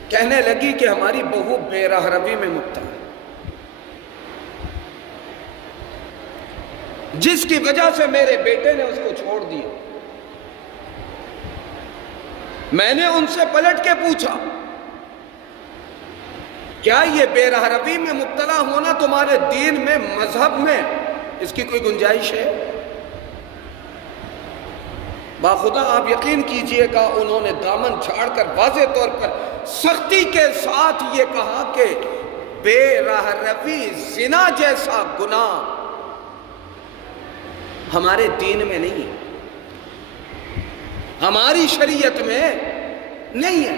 کہنے لگی کہ ہماری بہو بے راہ روی میں مبتلا ہے، جس کی وجہ سے میرے بیٹے نے اس کو چھوڑ دیا۔ میں نے ان سے پلٹ کے پوچھا، کیا یہ بے راہ روی میں مبتلا ہونا تمہارے دین میں، مذہب میں اس کی کوئی گنجائش ہے؟ باخدا آپ یقین کیجئے گا انہوں نے دامن چھاڑ کر واضح طور پر سختی کے ساتھ یہ کہا کہ بے راہ روی، زنا جیسا گناہ ہمارے دین میں نہیں ہے، ہماری شریعت میں نہیں ہے۔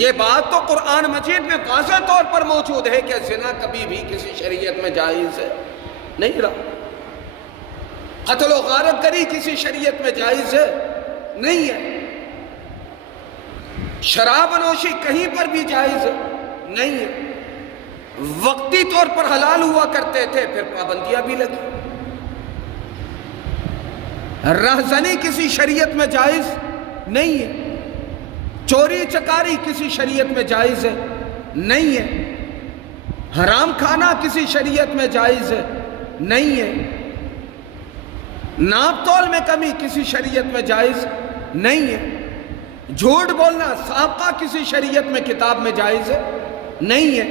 یہ بات تو قرآن مجید میں واضح طور پر موجود ہے کہ زنا کبھی بھی کسی شریعت میں جائز نہیں رہا، قتل و غارت گری کسی شریعت میں جائز نہیں ہے، شراب نوشی کہیں پر بھی جائز نہیں ہے۔ وقتی طور پر حلال ہوا کرتے تھے، پھر پابندیاں بھی لگی۔ رہزنی کسی شریعت میں جائز نہیں ہے، چوری چکاری کسی شریعت میں جائز نہیں ہے، حرام کھانا کسی شریعت میں جائز نہیں ہے، ناپ تول میں کمی کسی شریعت میں جائز نہیں ہے، جھوٹ بولنا سابقہ کسی شریعت میں کتاب میں جائز نہیں ہے،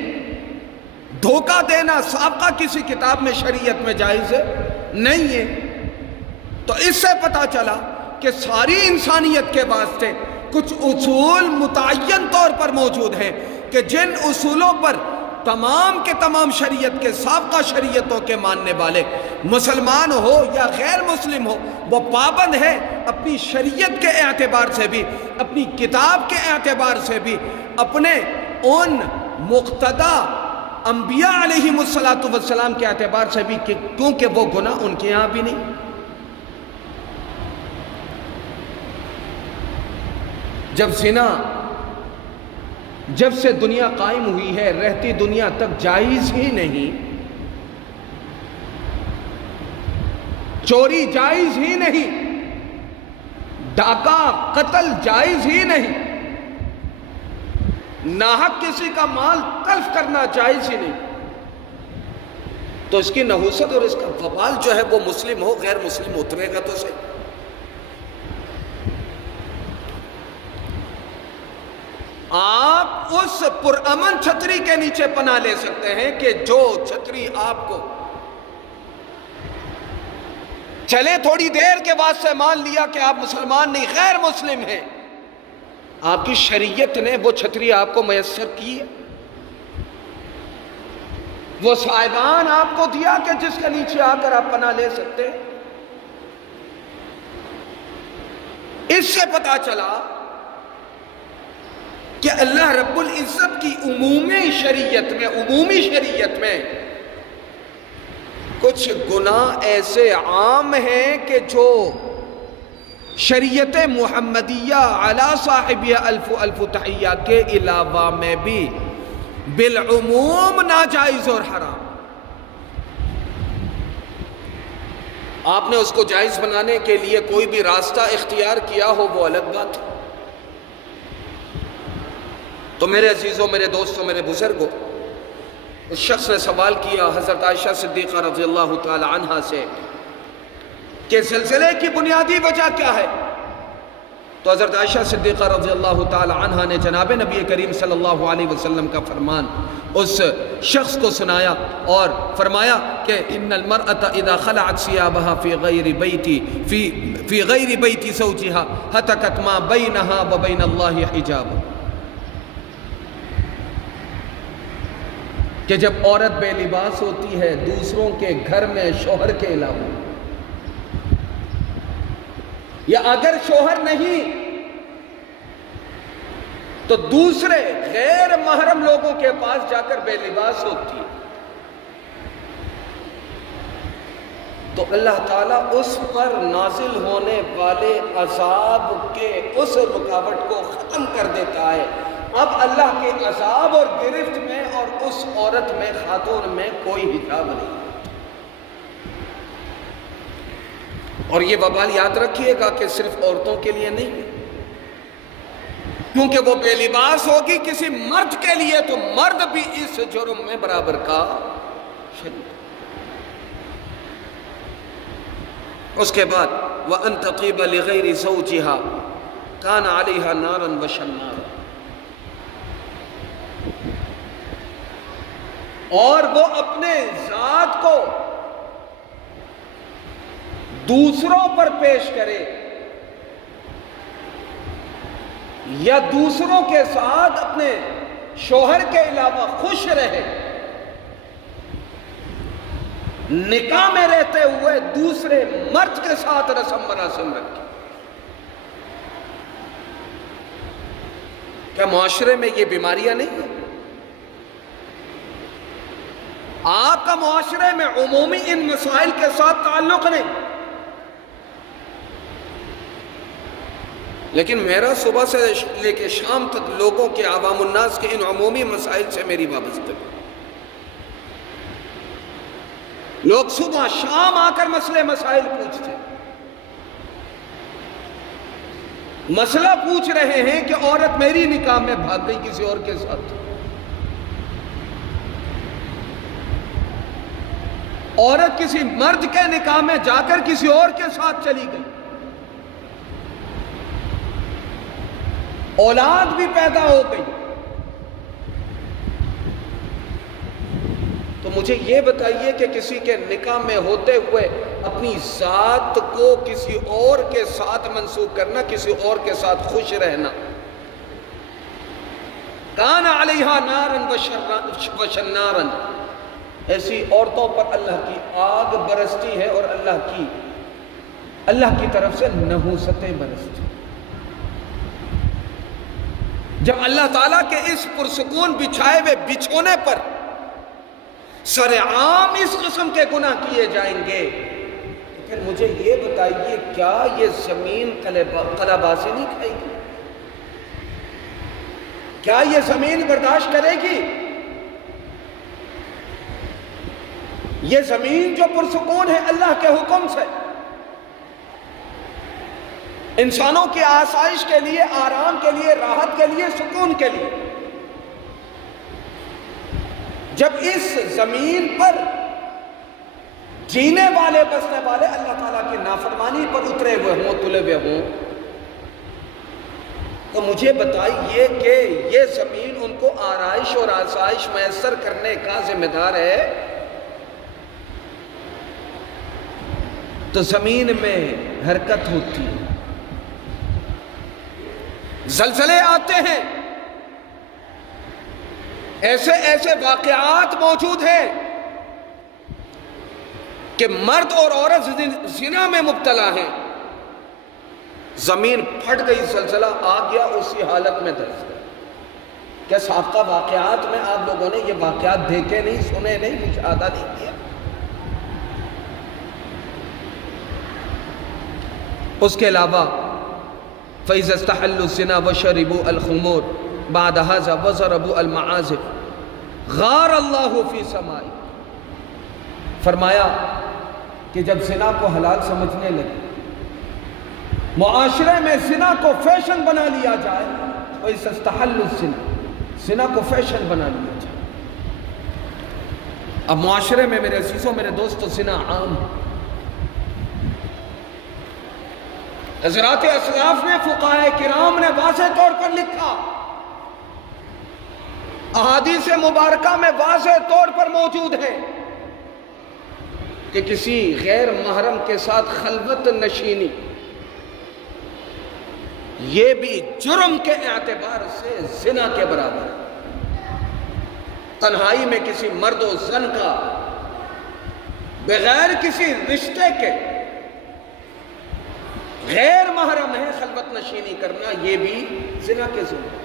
دھوکہ دینا سابقہ کسی کتاب میں شریعت میں جائز نہیں ہے۔ تو اس سے پتہ چلا کہ ساری انسانیت کے واسطے کچھ اصول متعین طور پر موجود ہیں کہ جن اصولوں پر تمام کے تمام شریعت کے، سابقہ شریعتوں کے ماننے والے مسلمان ہو یا غیر مسلم ہو، وہ پابند ہے اپنی شریعت کے اعتبار سے بھی، اپنی کتاب کے اعتبار سے بھی، اپنے ان مقتدی انبیاء علیہ السلام کے اعتبار سے بھی، کیونکہ وہ گناہ ان کے یہاں بھی نہیں۔ جب سے دنیا قائم ہوئی ہے، رہتی دنیا تک جائز ہی نہیں، چوری جائز ہی نہیں، ڈاکہ قتل جائز ہی نہیں، ناحق کسی کا مال تلف کرنا جائز ہی نہیں، تو اس کی نحوست اور اس کا وبال جو ہے وہ مسلم ہو غیر مسلم اترے گا تو صحیح۔ آپ اس پرامن چھتری کے نیچے پناہ لے سکتے ہیں کہ جو چھتری آپ کو چلے تھوڑی دیر کے بعد سے مان لیا کہ آپ مسلمان نہیں غیر مسلم ہیں، آپ کی شریعت نے وہ چھتری آپ کو میسر کی ہے، وہ سائبان آپ کو دیا کہ جس کے نیچے آ کر آپ پناہ لے سکتے ہیں۔ اس سے پتہ چلا کہ اللہ رب العزت کی عمومی شریعت میں کچھ گناہ ایسے عام ہیں کہ جو شریعت محمدیہ علی صاحبہ الف تحیہ کے علاوہ میں بھی بالعموم ناجائز اور حرام۔ آپ نے اس کو جائز بنانے کے لیے کوئی بھی راستہ اختیار کیا ہو وہ الگ بات ہے۔ تو میرے عزیزوں، میرے دوستوں، میرے بزرگوں، اس شخص نے سوال کیا حضرت عائشہ صدیقہ رضی اللہ تعالی عنہا سے کہ زلزلے کی بنیادی وجہ کیا ہے؟ تو حضرت عائشہ صدیقہ رضی اللہ تعالی عنہا نے جناب نبی کریم صلی اللہ علیہ وسلم کا فرمان اس شخص کو سنایا اور فرمایا کہ ان المرأة اذا خلعت ثيابها في غير بيت زوجها هتكت ما بينها وبين الله حجاب، کہ جب عورت بے لباس ہوتی ہے دوسروں کے گھر میں شوہر کے علاوہ، یا اگر شوہر نہیں تو دوسرے غیر محرم لوگوں کے پاس جا کر بے لباس ہوتی ہے، تو اللہ تعالیٰ اس پر نازل ہونے والے عذاب کے اس رکاوٹ کو ختم کر دیتا ہے۔ اب اللہ کے عذاب اور گرفت میں اور اس عورت میں خاتون میں کوئی حجاب نہیں۔ اور یہ وبال یاد رکھیے گا کہ صرف عورتوں کے لیے نہیں ہے، کیونکہ وہ بے لباس ہوگی کسی مرد کے لیے تو مرد بھی اس جرم میں برابر کا شریک۔ اس کے بعد وَأَن تَطِيبَ لِغَيْرِ زَوْجِهَا كَانَ عَلَيْهَا نَارًا وَشَنَّارًا، اور وہ اپنے ذات کو دوسروں پر پیش کرے یا دوسروں کے ساتھ اپنے شوہر کے علاوہ خوش رہے، نکاح میں رہتے ہوئے دوسرے مرد کے ساتھ رسم مراسم رکھے۔ کیا معاشرے میں یہ بیماریاں نہیں ہیں؟ آپ کا معاشرے میں عمومی ان مسائل کے ساتھ تعلق نہیں، لیکن میرا صبح سے لے کے شام تک لوگوں کے عوام الناس کے ان عمومی مسائل سے میری وابستگی۔ لوگ صبح شام آ کر مسئلے مسائل پوچھتے، مسئلہ پوچھ رہے ہیں کہ عورت میری نکاح میں بھاگ گئی کسی اور کے ساتھ، عورت کسی مرد کے نکاح میں جا کر کسی اور کے ساتھ چلی گئی، اولاد بھی پیدا ہو گئی۔ تو مجھے یہ بتائیے کہ کسی کے نکاح میں ہوتے ہوئے اپنی ذات کو کسی اور کے ساتھ منسوب کرنا، کسی اور کے ساتھ خوش رہنا، کان علیہا نارن وشنارن، ایسی عورتوں پر اللہ کی آگ برستی ہے اور اللہ کی طرف سے نحوستیں برستی۔ جب اللہ تعالیٰ کے اس پرسکون بچھائے ہوئے بچھونے پر سرعام اس قسم کے گناہ کیے جائیں گے، پھر مجھے یہ بتائیے کیا یہ زمین قلابازی نہیں کھائے گی؟ کیا یہ زمین برداشت کرے گی؟ یہ زمین جو پرسکون ہے اللہ کے حکم سے، انسانوں کی آسائش کے لیے، آرام کے لیے، راحت کے لیے، سکون کے لیے، جب اس زمین پر جینے والے بسنے والے اللہ تعالیٰ کی نافرمانی پر اترے ہوئے ہوں، تلے ہوئے ہوں، تو مجھے بتائیے کہ یہ زمین ان کو آرائش اور آسائش میسر کرنے کا ذمہ دار ہے؟ تو زمین میں حرکت ہوتی ہے، زلزلے آتے ہیں، ایسے واقعات موجود ہیں کہ مرد اور عورت زنا میں مبتلا ہیں، زمین پھٹ گئی، زلزلہ آ گیا، اسی حالت میں دھنس گیا۔ کیا سابقہ واقعات میں آپ لوگوں نے یہ واقعات دیکھے نہیں، سنے نہیں، مشاہدہ نہیں کیا؟ اس کے علاوہ فَإِذَا اسْتَحَلُّوا الزِّنَا وَشَرِبُوا الْخُمُورَ بَعْدَ هَذَا وَضَرَبُوا الْمَعَازِفَ غَارَ اللَّهُ فِي سَمَائِهِ، فرمایا کہ جب زنا کو حلال سمجھنے لگے، معاشرے میں زنا کو فیشن بنا لیا جائے، وَإِذَا اسْتَحَلُّوا الزِّنَا، زنا کو فیشن بنا لیا جائے، اب معاشرے میں میرے عزیزوں میرے دوستوں زنا عام. حضرات اسلاف نے فقہائے کرام نے واضح طور پر لکھا، احادیث مبارکہ میں واضح طور پر موجود ہے کہ کسی غیر محرم کے ساتھ خلوت نشینی یہ بھی جرم کے اعتبار سے زنا کے برابر ہے. تنہائی میں کسی مرد و زن کا بغیر کسی رشتے کے غیر محرم ہے خلوت نشینی کرنا، یہ بھی زنا کے ضمن.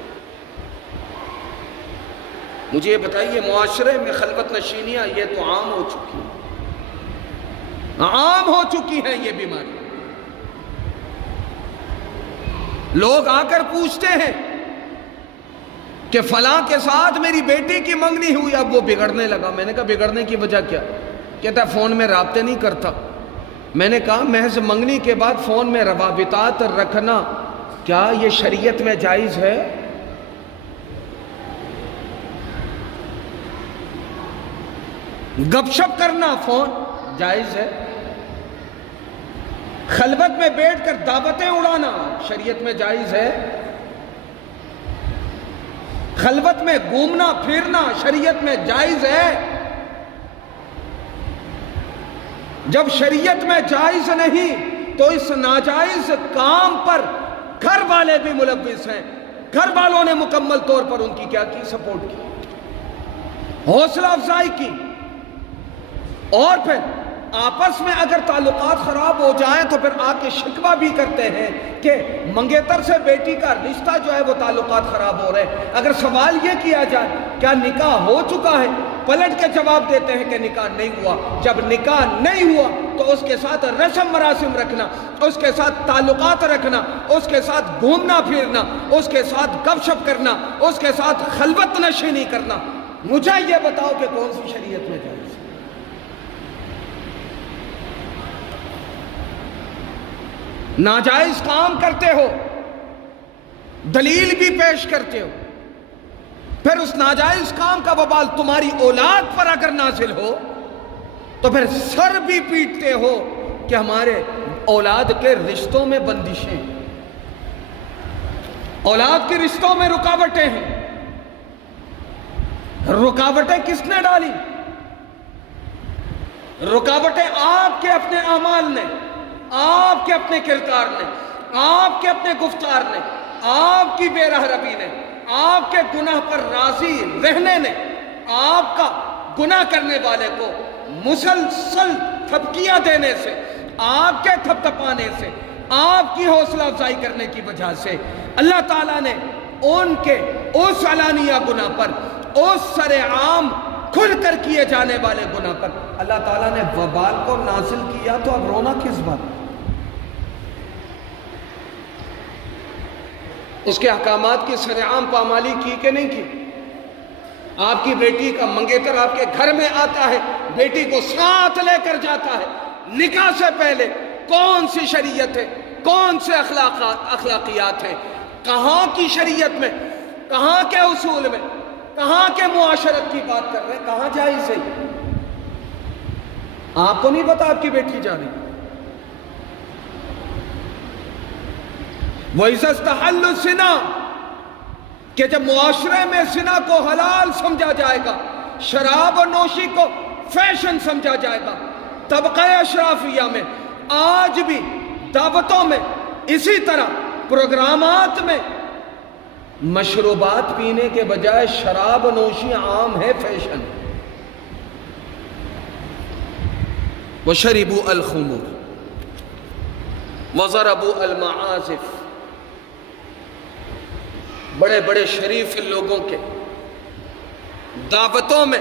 مجھے یہ بتائیے معاشرے میں خلوت نشینیاں یہ تو عام ہو چکی ہیں، عام ہو چکی ہیں یہ بیماری. لوگ آ کر پوچھتے ہیں کہ فلاں کے ساتھ میری بیٹی کی منگنی ہوئی، اب وہ بگڑنے لگا. میں نے کہا بگڑنے کی وجہ کیا؟ کہتا ہے فون میں رابطے نہیں کرتا. میں نے کہا محض منگنی کے بعد فون میں روابطات رکھنا کیا یہ شریعت میں جائز ہے؟ گپ شپ کرنا فون جائز ہے؟ خلوت میں بیٹھ کر دعوتیں اڑانا شریعت میں جائز ہے؟ خلوت میں گھومنا پھرنا شریعت میں جائز ہے؟ جب شریعت میں جائز نہیں تو اس ناجائز کام پر گھر والے بھی ملوث ہیں. گھر والوں نے مکمل طور پر ان کی کیا کی؟ سپورٹ کی، حوصلہ افزائی کی. اور پھر آپس میں اگر تعلقات خراب ہو جائیں تو پھر آ کے شکوہ بھی کرتے ہیں کہ منگیتر سے بیٹی کا رشتہ جو ہے وہ تعلقات خراب ہو رہے ہیں. اگر سوال یہ کیا جائے کیا نکاح ہو چکا ہے، پلٹ کے جواب دیتے ہیں کہ نکاح نہیں ہوا. جب نکاح نہیں ہوا تو اس کے ساتھ رسم مراسم رکھنا، اس کے ساتھ تعلقات رکھنا، اس کے ساتھ گھومنا پھرنا، اس کے ساتھ گپ شپ کرنا، اس کے ساتھ خلوت نشینی کرنا، مجھے یہ بتاؤ کہ کون سی شریعت میں جائز ہے؟ ناجائز کام کرتے ہو، دلیل بھی پیش کرتے ہو، پھر اس ناجائز کام کا وبال تمہاری اولاد پر اگر نازل ہو تو پھر سر بھی پیٹتے ہو کہ ہمارے اولاد کے رشتوں میں بندشیں، اولاد کے رشتوں میں رکاوٹیں ہیں. رکاوٹیں کس نے ڈالی؟ رکاوٹیں آپ کے اپنے اعمال نے، آپ کے اپنے کردار نے، آپ کے اپنے گفتار نے، آپ کی بے رہ ربی نے، آپ کے گناہ پر راضی رہنے نے، آپ کا گناہ کرنے والے کو مسلسل تھپکیاں دینے سے، آپ کے تھپ تھپانے سے، آپ کی حوصلہ افزائی کرنے کی وجہ سے اللہ تعالیٰ نے ان کے اس علانیہ گناہ پر، اس سر عام کھل کر کیے جانے والے گناہ پر اللہ تعالیٰ نے وبال کو نازل کیا. تو اب رونا کس بات؟ اس کے احکامات کی سر عام پامالی کی کہ نہیں کی؟ آپ کی بیٹی کا منگیتر آپ کے گھر میں آتا ہے، بیٹی کو ساتھ لے کر جاتا ہے. نکاح سے پہلے کون سی شریعت ہے، کون سے اخلاقیات ہیں؟ کہاں کی شریعت میں، کہاں کے اصول میں، کہاں کے معاشرت کی بات کر رہے ہیں؟ کہاں جائز ہے؟ آپ کو نہیں پتا آپ کی بیٹی جا رہی؟ وَإِذَا اسْتَحَلُّ الزِّنَا کہ جب معاشرے میں زنا کو حلال سمجھا جائے گا، شراب و نوشی کو فیشن سمجھا جائے گا. طبقہ اشرافیہ میں آج بھی دعوتوں میں اسی طرح پروگرامات میں مشروبات پینے کے بجائے شراب و نوشی عام ہے، فیشن. وَشَرِبُوا الْخُمُرَ وَضَرَبُوا الْمَعَازِفَ بڑے بڑے شریف لوگوں کے دعوتوں میں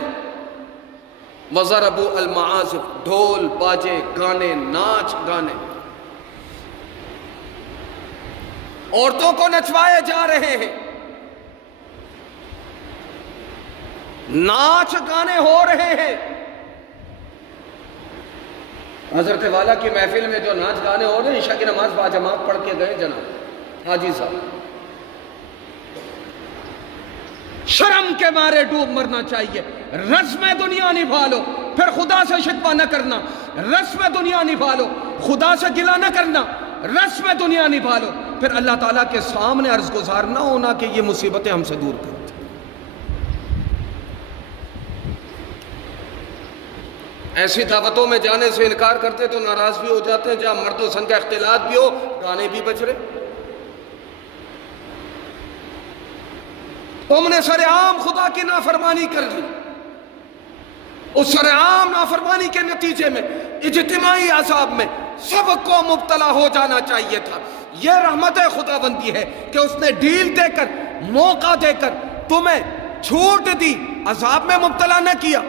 وَضَرَبُوا الْمَعَازِفَ ڈھول باجے گانے ناچ گانے، عورتوں کو نچوائے جا رہے ہیں، ناچ گانے ہو رہے ہیں. حضرت والا کی محفل میں جو ناچ گانے ہو رہے ہیں، عشاء کی نماز باجماعت پڑھ کے گئے جناب حاجی صاحب. شرم کے مارے ڈوب مرنا چاہیے. رسم دنیا نبھا لو، پھر خدا سے شکوہ نہ کرنا، رسم دنیا نبھا لو، خدا سے گلہ نہ کرنا، رسم دنیا نبھا لو، پھر اللہ تعالیٰ کے سامنے عرض گزار نہ ہونا کہ یہ مصیبتیں ہم سے دور کر دیں۔ ایسی دعوتوں میں جانے سے انکار کرتے تو ناراض بھی ہو جاتے ہیں، جہاں مرد و زن کا اختلاط بھی ہو، گانے بھی بج رہے۔ تم نے سر عام خدا کی نافرمانی کر لی، اس سر عام نافرمانی کے نتیجے میں اجتماعی عذاب میں سب کو مبتلا ہو جانا چاہیے تھا۔ یہ رحمت خداوندی ہے کہ اس نے ڈیل دے کر، موقع دے کر تمہیں چھوٹ دی، عذاب میں مبتلا نہ کیا۔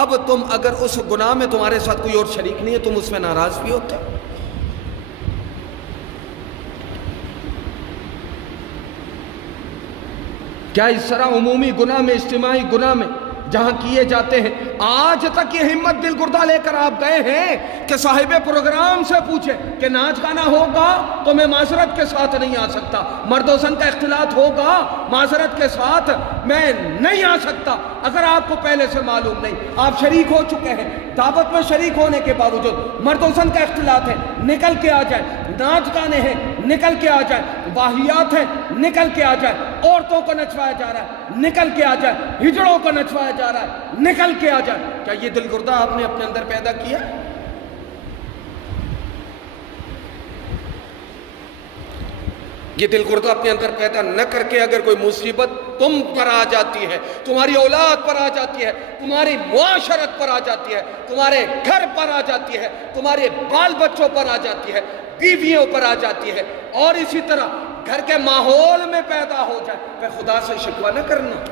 اب تم اگر اس گناہ میں تمہارے ساتھ کوئی اور شریک نہیں ہے، تم اس میں ناراض بھی ہوتے۔ کیا اس طرح عمومی گناہ میں، اجتماعی گناہ میں جہاں کیے جاتے ہیں، آج تک یہ ہمت دل گردہ لے کر آپ گئے ہیں کہ صاحب پروگرام سے پوچھیں کہ ناچ گانا ہوگا تو میں معذرت کے ساتھ نہیں آ سکتا، مرد و زن کا اختلاط ہوگا معذرت کے ساتھ میں نہیں آ سکتا؟ اگر آپ کو پہلے سے معلوم نہیں، آپ شریک ہو چکے ہیں، دعوت میں شریک ہونے کے باوجود مرد و زن کا اختلاط ہے، نکل کے آ جائے، ناچ گانے ہیں نکل کے آ جائے، واہیات ہیں نکل کے آ جائے، عورتوں کو نچوایا جا رہا ہے نکل کے آ جائے، ہجڑوں کو نچوایا جا رہا ہے نکل کے آ جائے۔ کیا یہ دل گردہ آپ نے اپنے اندر پیدا کیا؟ یہ دل گردہ اپنے اندر پیدا نہ کر کے اگر کوئی مصیبت تم پر آ جاتی ہے، تمہاری اولاد پر آ جاتی ہے، تمہاری معاشرت پر آ جاتی ہے، تمہارے گھر پر آ جاتی ہے، تمہارے بال بچوں پر آ جاتی ہے، بیویوں پر آ جاتی ہے، اور اسی طرح گھر کے ماحول میں پیدا ہو جائے، پھر خدا سے شکوہ نہ کرنا۔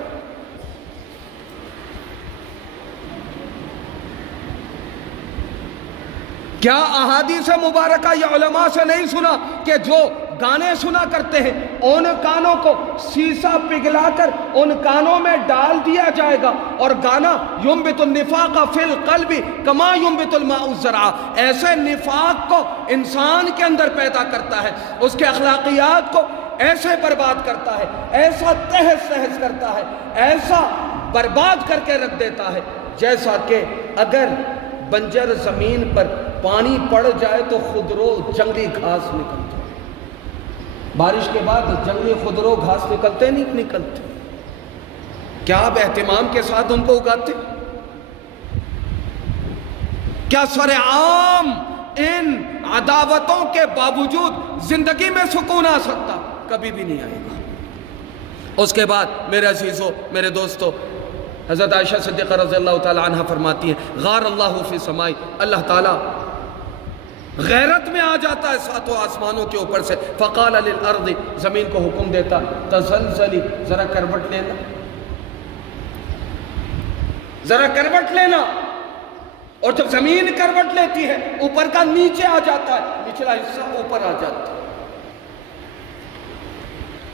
کیا احادیث مبارکہ یا علماء سے نہیں سنا کہ جو گانے سنا کرتے ہیں ان کانوں کو سیسا پگھلا کر ان کانوں میں ڈال دیا جائے گا، اور گانا ينبت النفاق فی القلب کما ينبت الماء الزرع، ایسے نفاق کو انسان کے اندر پیدا کرتا ہے، اس کے اخلاقیات کو ایسے برباد کرتا ہے، ایسا تہس تہس کرتا ہے، ایسا برباد کر کے رکھ دیتا ہے، جیسا کہ اگر بنجر زمین پر پانی پڑ جائے تو خضرو جنگلی گھاس نکلتے، بارش کے بعد جنگلی خضرو گھاس نکلتے نہیں نکلتے؟ کیا آپ اہتمام کے ساتھ ان کو اگاتے؟ کیا سر عام ان عداوتوں کے باوجود زندگی میں سکون آ سکتا؟ کبھی بھی نہیں آئے گا۔ اس کے بعد میرے عزیزوں، میرے دوستوں، حضرت عائشہ صدیقہ رضی اللہ تعالی عنہ فرماتی ہیں غار اللہ فی سمائی، اللہ تعالیٰ غیرت میں آ جاتا ہے ساتوں آسمانوں کے اوپر سے، فقال للارض، زمین کو حکم دیتا تزلزلی، ذرا کروٹ لینا، ذرا کروٹ لینا، اور جب زمین کروٹ لیتی ہے اوپر کا نیچے آ جاتا ہے، نچلا حصہ اوپر آ جاتا ہے،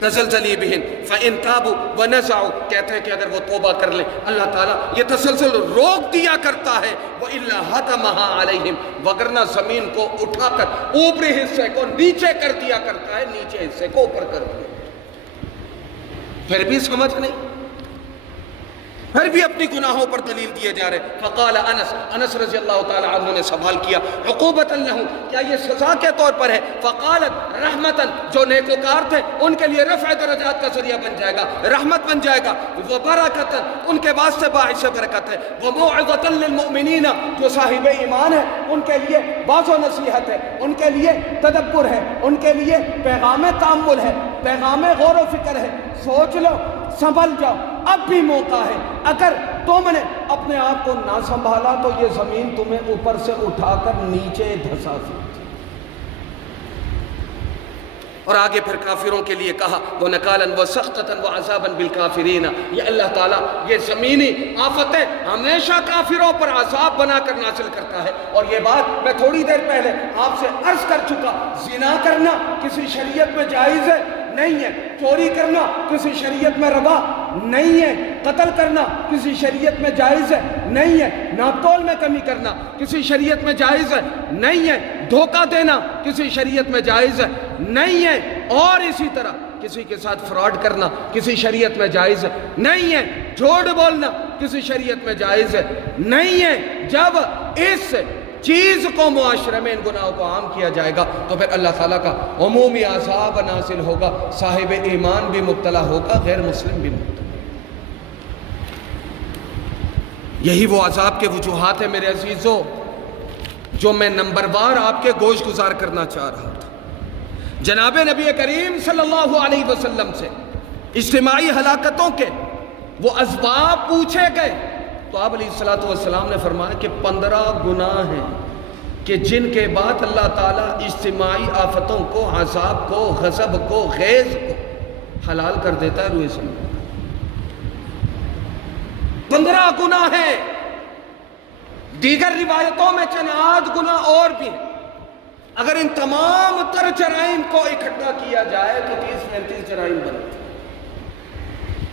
تزلزلی بہن فإن تابوا ونزعوا، کہتے ہیں کہ اگر وہ توبہ کر لیں اللہ تعالیٰ یہ تسلسل روک دیا کرتا ہے، وَإِلَّا هَدَمَهَا عَلَيْهِمْ، وگرنہ زمین کو اٹھا کر اوپری حصے کو نیچے کر دیا کرتا ہے، نیچے حصے کو اوپر کر دیا۔ پھر بھی سمجھ نہیں، پھر بھی اپنی گناہوں پر دلیل دیے جا رہے۔ فقال انس رضی اللہ تعالی عنہ نے سوال کیا عقوبۃ لہ، کیا یہ سزا کے طور پر ہے؟ فقالت رحمتاً، جو نیکوکار تھے ان کے لیے رفع درجات کا ذریعہ بن جائے گا، رحمت بن جائے گا، وبرکۃ، ان کے واسطے باعث برکت ہے، وموعظۃ للمؤمنین، جو صاحب ایمان ہے ان کے لیے واعظ و نصیحت ہے، ان کے لیے تدبر ہے، ان کے لیے پیغام تامل ہے، پیغام غور و فکر ہے۔ سوچ لو، سنبھل جاؤ، اب بھی موقع ہے، اگر تم نے اپنے آپ کو نہ سنبھالا تو یہ زمین تمہیں اوپر سے اٹھا کر نیچے دھسا سکتی۔ اور آگے پھر کافروں کے لیے کہا وَنَكَالًا وَسَخْطَةً وَعَذَابًا بِالْكَافِرِينَ، یہ اللہ تعالیٰ یہ زمینی آفتیں ہمیشہ کافروں پر عذاب بنا کر نازل کرتا ہے۔ اور یہ بات میں تھوڑی دیر پہلے آپ سے عرض کر چکا، زنا کرنا کسی شریعت میں جائز ہے نہیں ہے، چوری کرنا کسی شریعت میں روا نہیں ہے، قتل کرنا کسی شریعت میں جائز ہے نہیں ہے، ناپ تول میں کمی کرنا کسی شریعت میں جائز ہے نہیں ہے، دھوکہ دینا کسی شریعت میں جائز ہے نہیں ہے، اور اسی طرح کسی کے ساتھ فراڈ کرنا کسی شریعت میں جائز ہے نہیں ہے، جھوٹ بولنا کسی شریعت میں جائز ہے نہیں ہے۔ جب اس چیز کو معاشرے میں ان گناہوں کو عام کیا جائے گا تو پھر اللہ تعالیٰ کا عمومی عذاب نازل ہوگا، صاحب ایمان بھی مبتلا ہوگا، غیر مسلم بھی مبتلا۔ یہی وہ عذاب کے وجوہات ہیں میرے عزیزوں جو میں نمبر وار آپ کے گوش گزار کرنا چاہ رہا تھا۔ جناب نبی کریم صلی اللہ علیہ وسلم سے اجتماعی ہلاکتوں کے وہ اسباب پوچھے گئے تو آپ علیہ السلام نے فرمایا کہ 15 گناہ ہیں کہ جن کے بعد اللہ تعالیٰ اجتماعی آفتوں کو، عذاب کو، غضب کو، غیظ کو حلال کر دیتا ہے روئے زمین۔ 15 گناہ ہیں۔ دیگر روایتوں میں چند آدھ گناہ اور بھی ہیں۔ اگر ان تمام تر جرائم کو اکٹھا کیا جائے تو 30-35 جرائم بنتے ہیں۔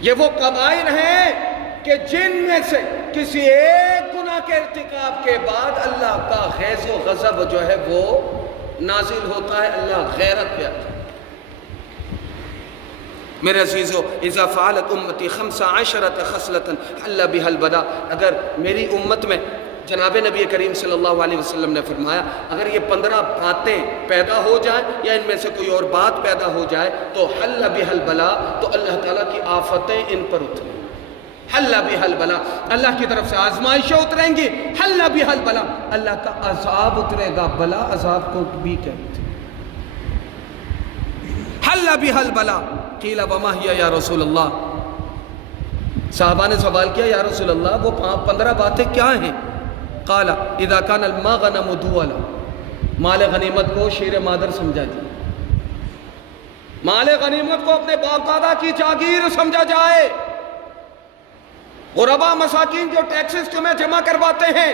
یہ وہ کبائر ہیں کہ جن میں سے کسی ایک گناہ کے ارتکاب کے بعد اللہ کا غیظ و غضب جو ہے وہ نازل ہوتا ہے، اللہ غیرت پہ آتا ہے۔ میرے عزیزو، اذا فعلت امتی 15 خصلة حل بها البلاء، اگر میری امت میں جناب نبی کریم صلی اللہ علیہ وسلم نے فرمایا اگر یہ 15 باتیں پیدا ہو جائیں یا ان میں سے کوئی اور بات پیدا ہو جائے تو حل بها البلاء، تو اللہ تعالیٰ کی آفتیں ان پر اتریں۔ حل بها البلاء، اللہ کی طرف سے آزمائشیں اتریں گی۔ حل بها البلاء، اللہ کا عذاب اترے گا۔ بلا عذاب کو بھی کہتے ہیں۔ حل بها البلاء قیل وما ہی یا رسول اللہ، صحابہ نے سوال کیا یا رسول اللہ وہ 15 باتیں کیا ہیں؟ قال اذا كان المغنم دولا، مال غنیمت کو شیر مادر سمجھا جائے، مال غنیمت کو اپنے باپ دادا کی جاگیر سمجھا جائے۔ غربا مساکین جو ٹیکسز تمہیں جمع کرواتے ہیں،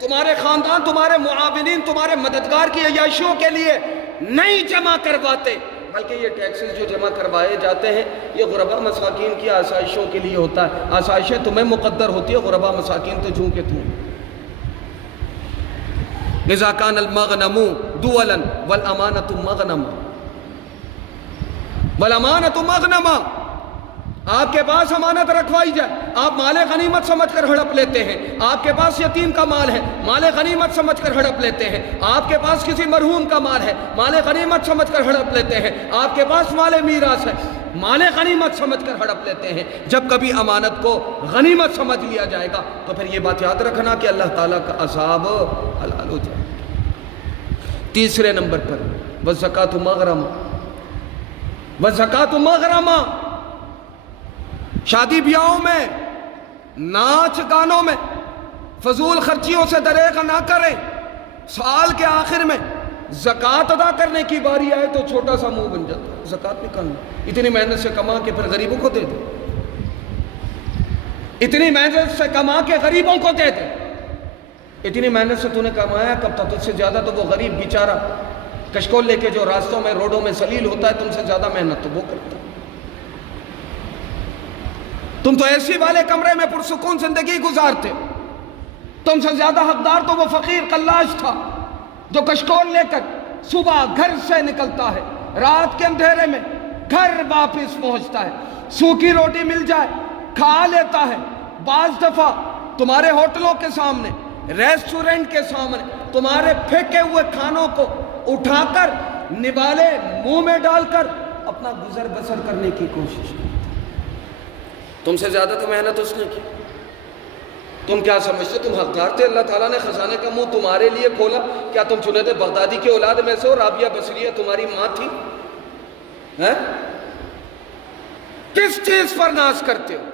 تمہارے خاندان، تمہارے معاونین، تمہارے مددگار کی عیاشیوں کے لیے نہیں جمع کرواتے، بلکہ یہ ٹیکسز جو جمع کروائے جاتے ہیں یہ غربا مساکین کی آسائشوں کے لیے ہوتا ہے۔ آسائشیں تمہیں مقدر ہوتی ہے، غربا مساکین تو جوں کہ تم۔ اذا كان المغنم دولا والامانۃ مغنما، والامانۃ مغنما، آپ کے پاس امانت رکھوائی جائے، آپ مال غنیمت سمجھ کر ہڑپ لیتے ہیں۔ آپ کے پاس یتیم کا مال ہے، مال غنیمت سمجھ کر ہڑپ لیتے ہیں۔ آپ کے پاس کسی مرحوم کا مال ہے، مال غنیمت سمجھ کر ہڑپ لیتے ہیں۔ آپ کے پاس مال میراث ہے، مال غنیمت سمجھ کر ہڑپ لیتے ہیں۔ جب کبھی امانت کو غنیمت سمجھ لیا جائے گا تو پھر یہ بات یاد رکھنا کہ اللہ تعالیٰ کا عذاب حلال ہو جائے۔ تیسرے نمبر پر وَالزَّكَاةُ مَغْرَمَةٌ، وَالزَّكَاةُ مَغْرَمَةٌ، شادی بیاہوں میں، ناچ گانوں میں فضول خرچیوں سے دریغ نہ کریں۔ سال کے آخر میں زکوٰۃ ادا کرنے کی باری آئے تو چھوٹا سا منہ بن جاتا ہے، زکوٰۃ نکالنا، اتنی محنت سے کما کے پھر غریبوں کو دے دیں، اتنی محنت سے کما کے غریبوں کو دے دیں۔ اتنی محنت سے تو نے کمایا کب تھا؟ تجھ سے زیادہ تو وہ غریب بیچارہ کشکول لے کے جو راستوں میں روڈوں میں ذلیل ہوتا ہے، تم سے زیادہ محنت تو وہ کرتا ہے۔ تم تو ایسی والے کمرے میں پرسکون زندگی گزارتے، تم سے زیادہ حقدار تو وہ فقیر قلاش تھا جو کشکول لے کر صبح گھر سے نکلتا ہے، رات کے اندھیرے میں گھر واپس پہنچتا ہے، سوکھی روٹی مل جائے کھا لیتا ہے۔ بعض دفعہ تمہارے ہوٹلوں کے سامنے، ریسٹورنٹ کے سامنے تمہارے پھینکے ہوئے کھانوں کو اٹھا کر نوالے منہ میں ڈال کر اپنا گزر بسر کرنے کی کوشش کرتا۔ تم سے زیادہ تو محنت اس نے کی۔ تم کیا سمجھتے تم حقدار تھے؟ اللہ تعالیٰ نے خزانے کا منہ تمہارے لیے کھولا۔ کیا تم جنید بغدادی کی اولاد میں سے ہو؟ رابعہ بصریہ تمہاری ماں تھی؟ کس چیز پر ناز کرتے ہو؟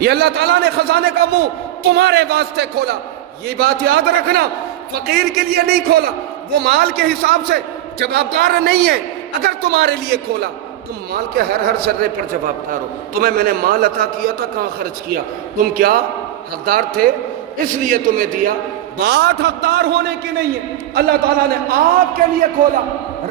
یہ اللہ تعالیٰ نے خزانے کا منہ تمہارے واسطے کھولا۔ یہ بات یاد رکھنا، فقیر کے لیے نہیں کھولا، وہ مال کے حساب سے جوابدار نہیں ہے۔ اگر تمہارے لیے کھولا، تم مال کے ہر ذرے پر جوابدار ہو۔ تمہیں میں نے مال عطا کیا تھا، کہاں خرچ کیا؟ تم کیا حقدار تھے؟ اس لیے تمہیں دیا۔ بات حقدار ہونے کی نہیں ہے، اللہ تعالیٰ نے آپ کے لیے کھولا،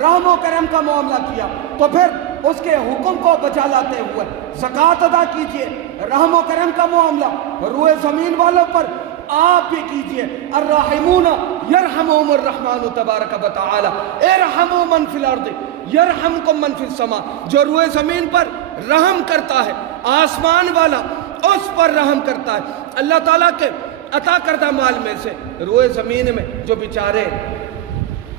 رحم و کرم کا معاملہ کیا، تو پھر اس کے حکم کو بجا لاتے ہوئے زکوٰۃ ادا کیجئے۔ رحم و کرم کا معاملہ روئے زمین والوں پر آپ بھی کیجئے۔ الراحمون یرحمہم الرحمن تبارک و تعالی، ارحموا من فی الارض یرحمکم من فی السماء، جو روئے زمین پر رحم کرتا ہے، آسمان والا اس پر رحم کرتا ہے۔ اللہ تعالیٰ کے عطا کردہ مال میں سے روئے زمین میں جو بیچارے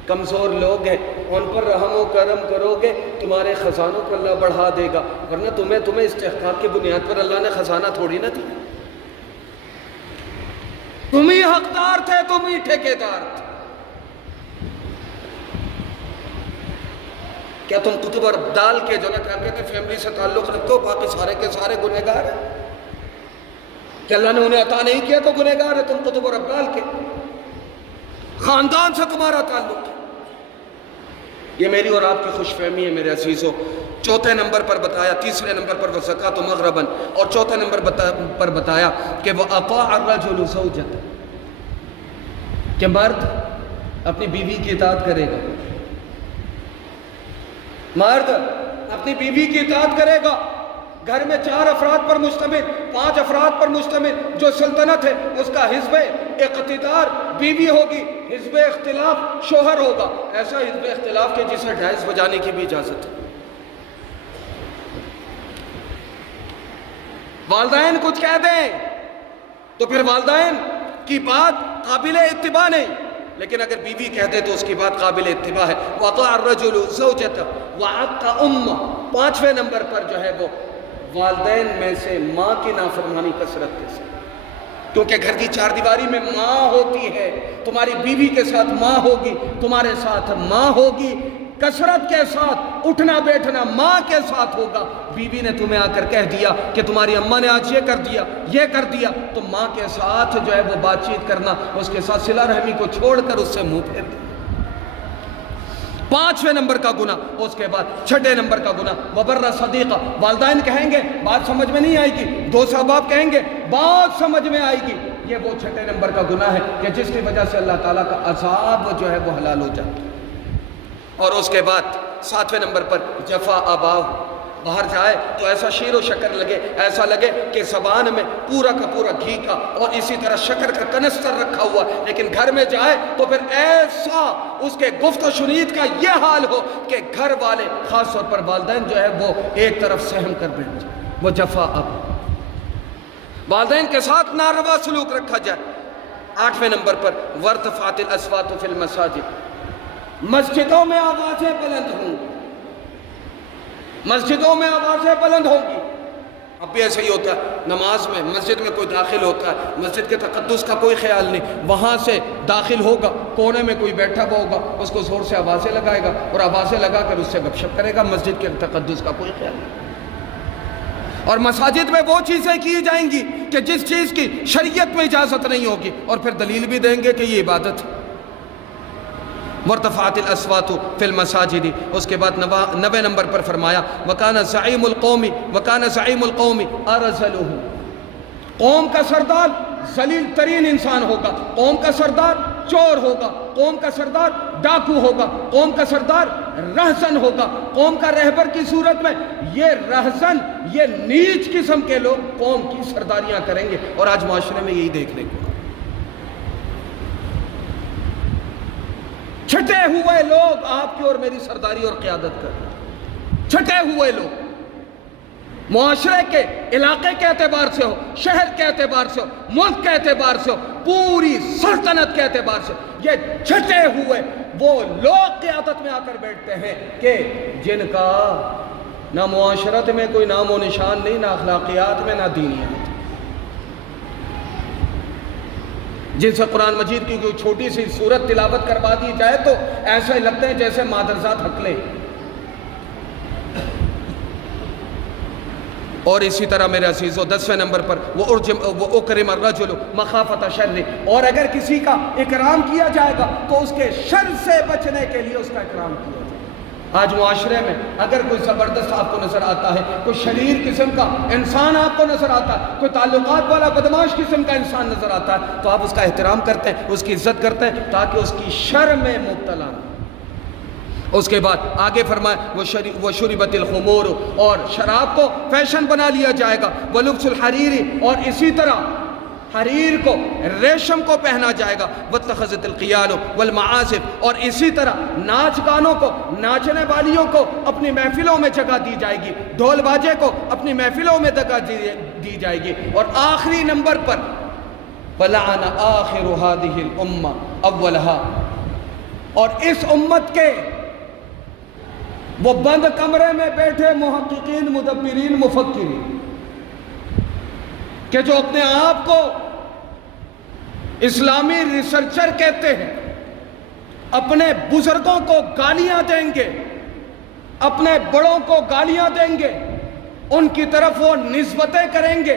کمزور لوگ ہیں ان پر رحم و کرم کرو گے، تمہارے خزانوں کو اللہ بڑھا دے گا، ورنہ تمہیں استحقاق کی بنیاد پر اللہ نے خزانہ تھوڑی نہ دی۔ تم ہی حقدار تھے، تم ہی ٹھیکیدار تھے۔ کیا تم کتب اور ابدال کے جو نہ کہتے تھے فیملی سے تعلق رکھتے ہو، باقی سارے کے سارے گنہگار ہیں؟ کہ اللہ نے انہیں عطا نہیں کیا تو گنہگار ہے تم کتب اور ابدال کے؟ خاندان سے تمہارا تعلق ہے۔ یہ میری اور آپ کی خوش فہمی ہے میرے عزیزوں۔ چوتھے نمبر پر بتایا، تیسرے نمبر پر وزکات مغرباً، اور چوتھے نمبر پر بتایا کہ وہ اطاع الرجل زوجته، کہ مرد اپنی بیوی کی اطاعت کرے گا، مرد اپنی بیوی کی اطاعت کرے گا۔ گھر میں 4 افراد پر مشتمل، 5 افراد پر مشتمل جو سلطنت ہے، اس کا حزب اقتدار بیوی ہوگی، حزب اختلاف شوہر ہوگا۔ ایسا حزب اختلاف کے جسے ڈھائس بجانے کی بھی اجازت ہے۔ والدین کچھ کہہ دیں تو پھر والدین کی بات قابل اتباع نہیں، لیکن اگر بیوی کہہ دے تو اس کی بات قابل اتباع ہے۔ وَأَطَاعَ الرَّجُلُ زَوْجَتَهُ وَعَقَّ أُمَّهُ، 5ویں نمبر پر جو ہے وہ والدین میں سے ماں کی نافرمانی کثرت کے ساتھ، کیونکہ گھر کی 4 دیواری میں ماں ہوتی ہے، تمہاری بیوی کے ساتھ ماں ہوگی، تمہارے ساتھ ماں ہوگی، کثرت کے ساتھ اٹھنا بیٹھنا ماں کے ساتھ ہوگا۔ بیوی نے تمہیں آ کر کہہ دیا کہ تمہاری اماں نے آج یہ کر دیا، تو ماں کے ساتھ جو ہے وہ بات چیت کرنا، اس کے ساتھ صلہ رحمی کو چھوڑ کر اس سے منہ پھیر دیا۔ 5ویں نمبر کا گناہ۔ اس کے بعد 6 نمبر کا گناہ وبر صدیقہ، والدین کہیں گے بات سمجھ میں نہیں آئے گی، دوست احباب کہیں گے بات سمجھ میں آئے گی، یہ وہ 6 نمبر کا گناہ ہے کہ جس کی وجہ سے اللہ تعالیٰ کا عذاب جو ہے وہ حلال ہو جاتا ہے۔ اور اس کے بعد 7ویں نمبر پر جفا آباؤ، باہر جائے تو ایسا شیر و شکر لگے، ایسا لگے کہ زبان میں پورا کا پورا گھی کا اور اسی طرح شکر کا کنستر رکھا ہوا، لیکن گھر میں جائے تو پھر ایسا اس کے گفت و شنید کا یہ حال ہو کہ گھر والے خاص طور پر والدین جو ہے وہ ایک طرف سہم کر بیٹھ جائے۔ وہ جفا آباؤ، والدین کے ساتھ ناروا سلوک رکھا جائے۔ 8ویں نمبر پر وارتفعت الاصوات فی المساجد، مسجدوں میں آوازیں بلند ہوں، مسجدوں میں آوازیں بلند ہوں گی۔ اب بھی ایسا ہی ہوتا ہے، نماز میں مسجد میں کوئی داخل ہوتا ہے، مسجد کے تقدس کا کوئی خیال نہیں، وہاں سے داخل ہوگا، کونے میں کوئی بیٹھا ہوا ہوگا، اس کو زور سے آوازیں لگائے گا اور آوازیں لگا کر اس سے گپ شپ کرے گا، مسجد کے تقدس کا کوئی خیال نہیں۔ اور مساجد میں وہ چیزیں کی جائیں گی کہ جس چیز کی شریعت میں اجازت نہیں ہوگی، اور پھر دلیل بھی دیں گے کہ یہ عبادت ہے۔ مرتفعات الاصوات فی المساجد۔ اس کے بعد 9ویں نمبر پر فرمایا وکان زعیم القوم ارذلہ، قوم کا سردار ذلیل ترین انسان ہوگا، قوم کا سردار چور ہوگا، قوم کا سردار ڈاکو ہوگا، قوم کا سردار رہزن ہوگا، قوم کا رہبر کی صورت میں یہ رہزن، یہ نیچ قسم کے لوگ قوم کی سرداریاں کریں گے، اور آج معاشرے میں یہی دیکھنے کو۔ چھٹے ہوئے لوگ آپ کی اور میری سرداری اور قیادت کر، چھٹے ہوئے لوگ معاشرے کے علاقے کے اعتبار سے ہو، شہر کے اعتبار سے ہو، ملک کے اعتبار سے ہو، پوری سلطنت کے اعتبار سے، یہ چھٹے ہوئے وہ لوگ قیادت میں آ کر بیٹھتے ہیں کہ جن کا نہ معاشرت میں کوئی نام و نشان نہیں، نہ اخلاقیات میں، نہ دینیات، جن سے قرآن مجید کی کوئی چھوٹی سی سورت تلاوت کروا دی جائے تو ایسے لگتے ہیں جیسے مادرزاد حقلے۔ اور اسی طرح میرے عزیزو 10ویں نمبر پر وہ اکرم الرجل مخافت شر، اور اگر کسی کا اکرام کیا جائے گا تو اس کے شر سے بچنے کے لیے اس کا اکرام کیا جائے گا۔ آج معاشرے میں اگر کوئی زبردست آپ کو نظر آتا ہے، کوئی شریر قسم کا انسان آپ کو نظر آتا ہے، کوئی تعلقات والا بدماش قسم کا انسان نظر آتا ہے، تو آپ اس کا احترام کرتے ہیں، اس کی عزت کرتے ہیں تاکہ اس کی شر میں مبتلا نہ۔ اس کے بعد آگے فرمائے وہ شربت الخمور، اور شراب کو فیشن بنا لیا جائے گا، ولبس الحریری، اور اسی طرح حریر کو، ریشم کو پہنا جائے گا، واتخذت القیان والمعازف، اور اسی طرح ناچ گانوں کو، ناچنے والیوں کو اپنی محفلوں میں جگہ دی جائے گی، ڈھول باجے کو اپنی محفلوں میں جگہ دی جائے گی۔ اور آخری نمبر پر وَلَعَنَ آخِرُ هَذِهِ الْأُمَّةِ أَوَّلَهَا، اور اس امت کے وہ بند کمرے میں بیٹھے محققین، مدبرین، مفکرین کہ جو اپنے آپ کو اسلامی ریسرچر کہتے ہیں، اپنے بزرگوں کو گالیاں دیں گے، اپنے بڑوں کو گالیاں دیں گے، ان کی طرف وہ نسبتیں کریں گے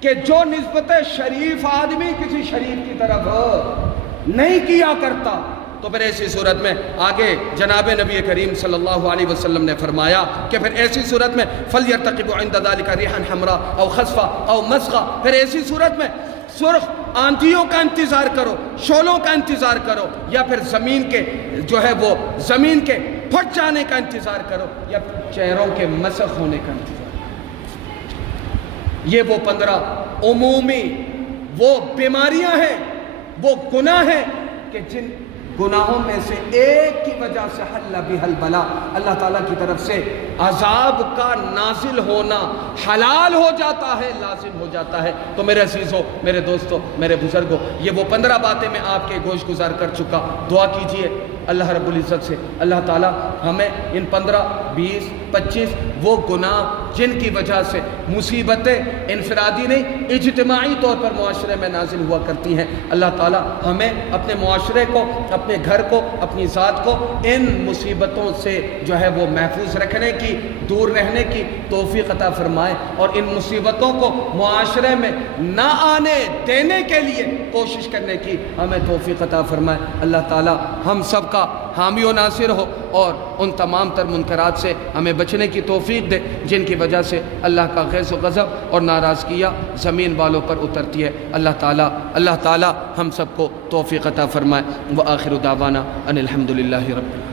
کہ جو نسبت شریف آدمی کسی شریف کی طرف نہیں کیا کرتا، تو پھر ایسی صورت میں آگے جناب نبی کریم صلی اللہ علیہ وسلم نے فرمایا کہ پھر ایسی صورت میں فَلْيَرْتَقِبُ عِنْدَ ذَلِكَ رِيحًا حَمْرَاءَ أَوْ خَصْفًا أَوْ مَسْخًا، پھر ایسی صورت میں سرخ آندھیوں کا انتظار کرو، شعلوں کا انتظار کرو، یا پھر زمین کے جو ہے وہ زمین کے پھٹ جانے کا انتظار کرو، یا چہروں کے مسخ ہونے کا انتظار کرو۔ یہ وہ 15 عمومی وہ بیماریاں ہیں، وہ گناہ ہیں کہ جن گناہوں میں سے ایک کی وجہ سے حل بہ البلا، اللہ تعالیٰ کی طرف سے عذاب کا نازل ہونا حلال ہو جاتا ہے، لازم ہو جاتا ہے۔ تو میرے عزیزوں، میرے دوستوں، میرے بزرگوں، یہ وہ 15 باتیں میں آپ کے گوش گزار کر چکا۔ دعا کیجئے اللہ رب العزت سے، اللہ تعالیٰ ہمیں ان 15، 20، 25 وہ گناہ جن کی وجہ سے مصیبتیں انفرادی نہیں اجتماعی طور پر معاشرے میں نازل ہوا کرتی ہیں، اللہ تعالیٰ ہمیں اپنے معاشرے کو، اپنے گھر کو، اپنی ذات کو ان مصیبتوں سے جو ہے وہ محفوظ رکھنے کی، دور رہنے کی توفیق عطا فرمائے، اور ان مصیبتوں کو معاشرے میں نہ آنے دینے کے لیے کوشش کرنے کی ہمیں توفیق عطا فرمائے۔ اللہ تعالیٰ ہم سب کا حامی و ناصر ہو، اور ان تمام تر منکرات سے ہمیں بچنے کی توفیق دے جن کی وجہ سے اللہ کا غیظ و غضب اور ناراضگیاں زمین والوں پر اترتی ہے۔ اللہ تعالیٰ ہم سب کو توفیق عطا فرمائے۔ وآخر دعوانا ان الحمد للہ رب العالمین۔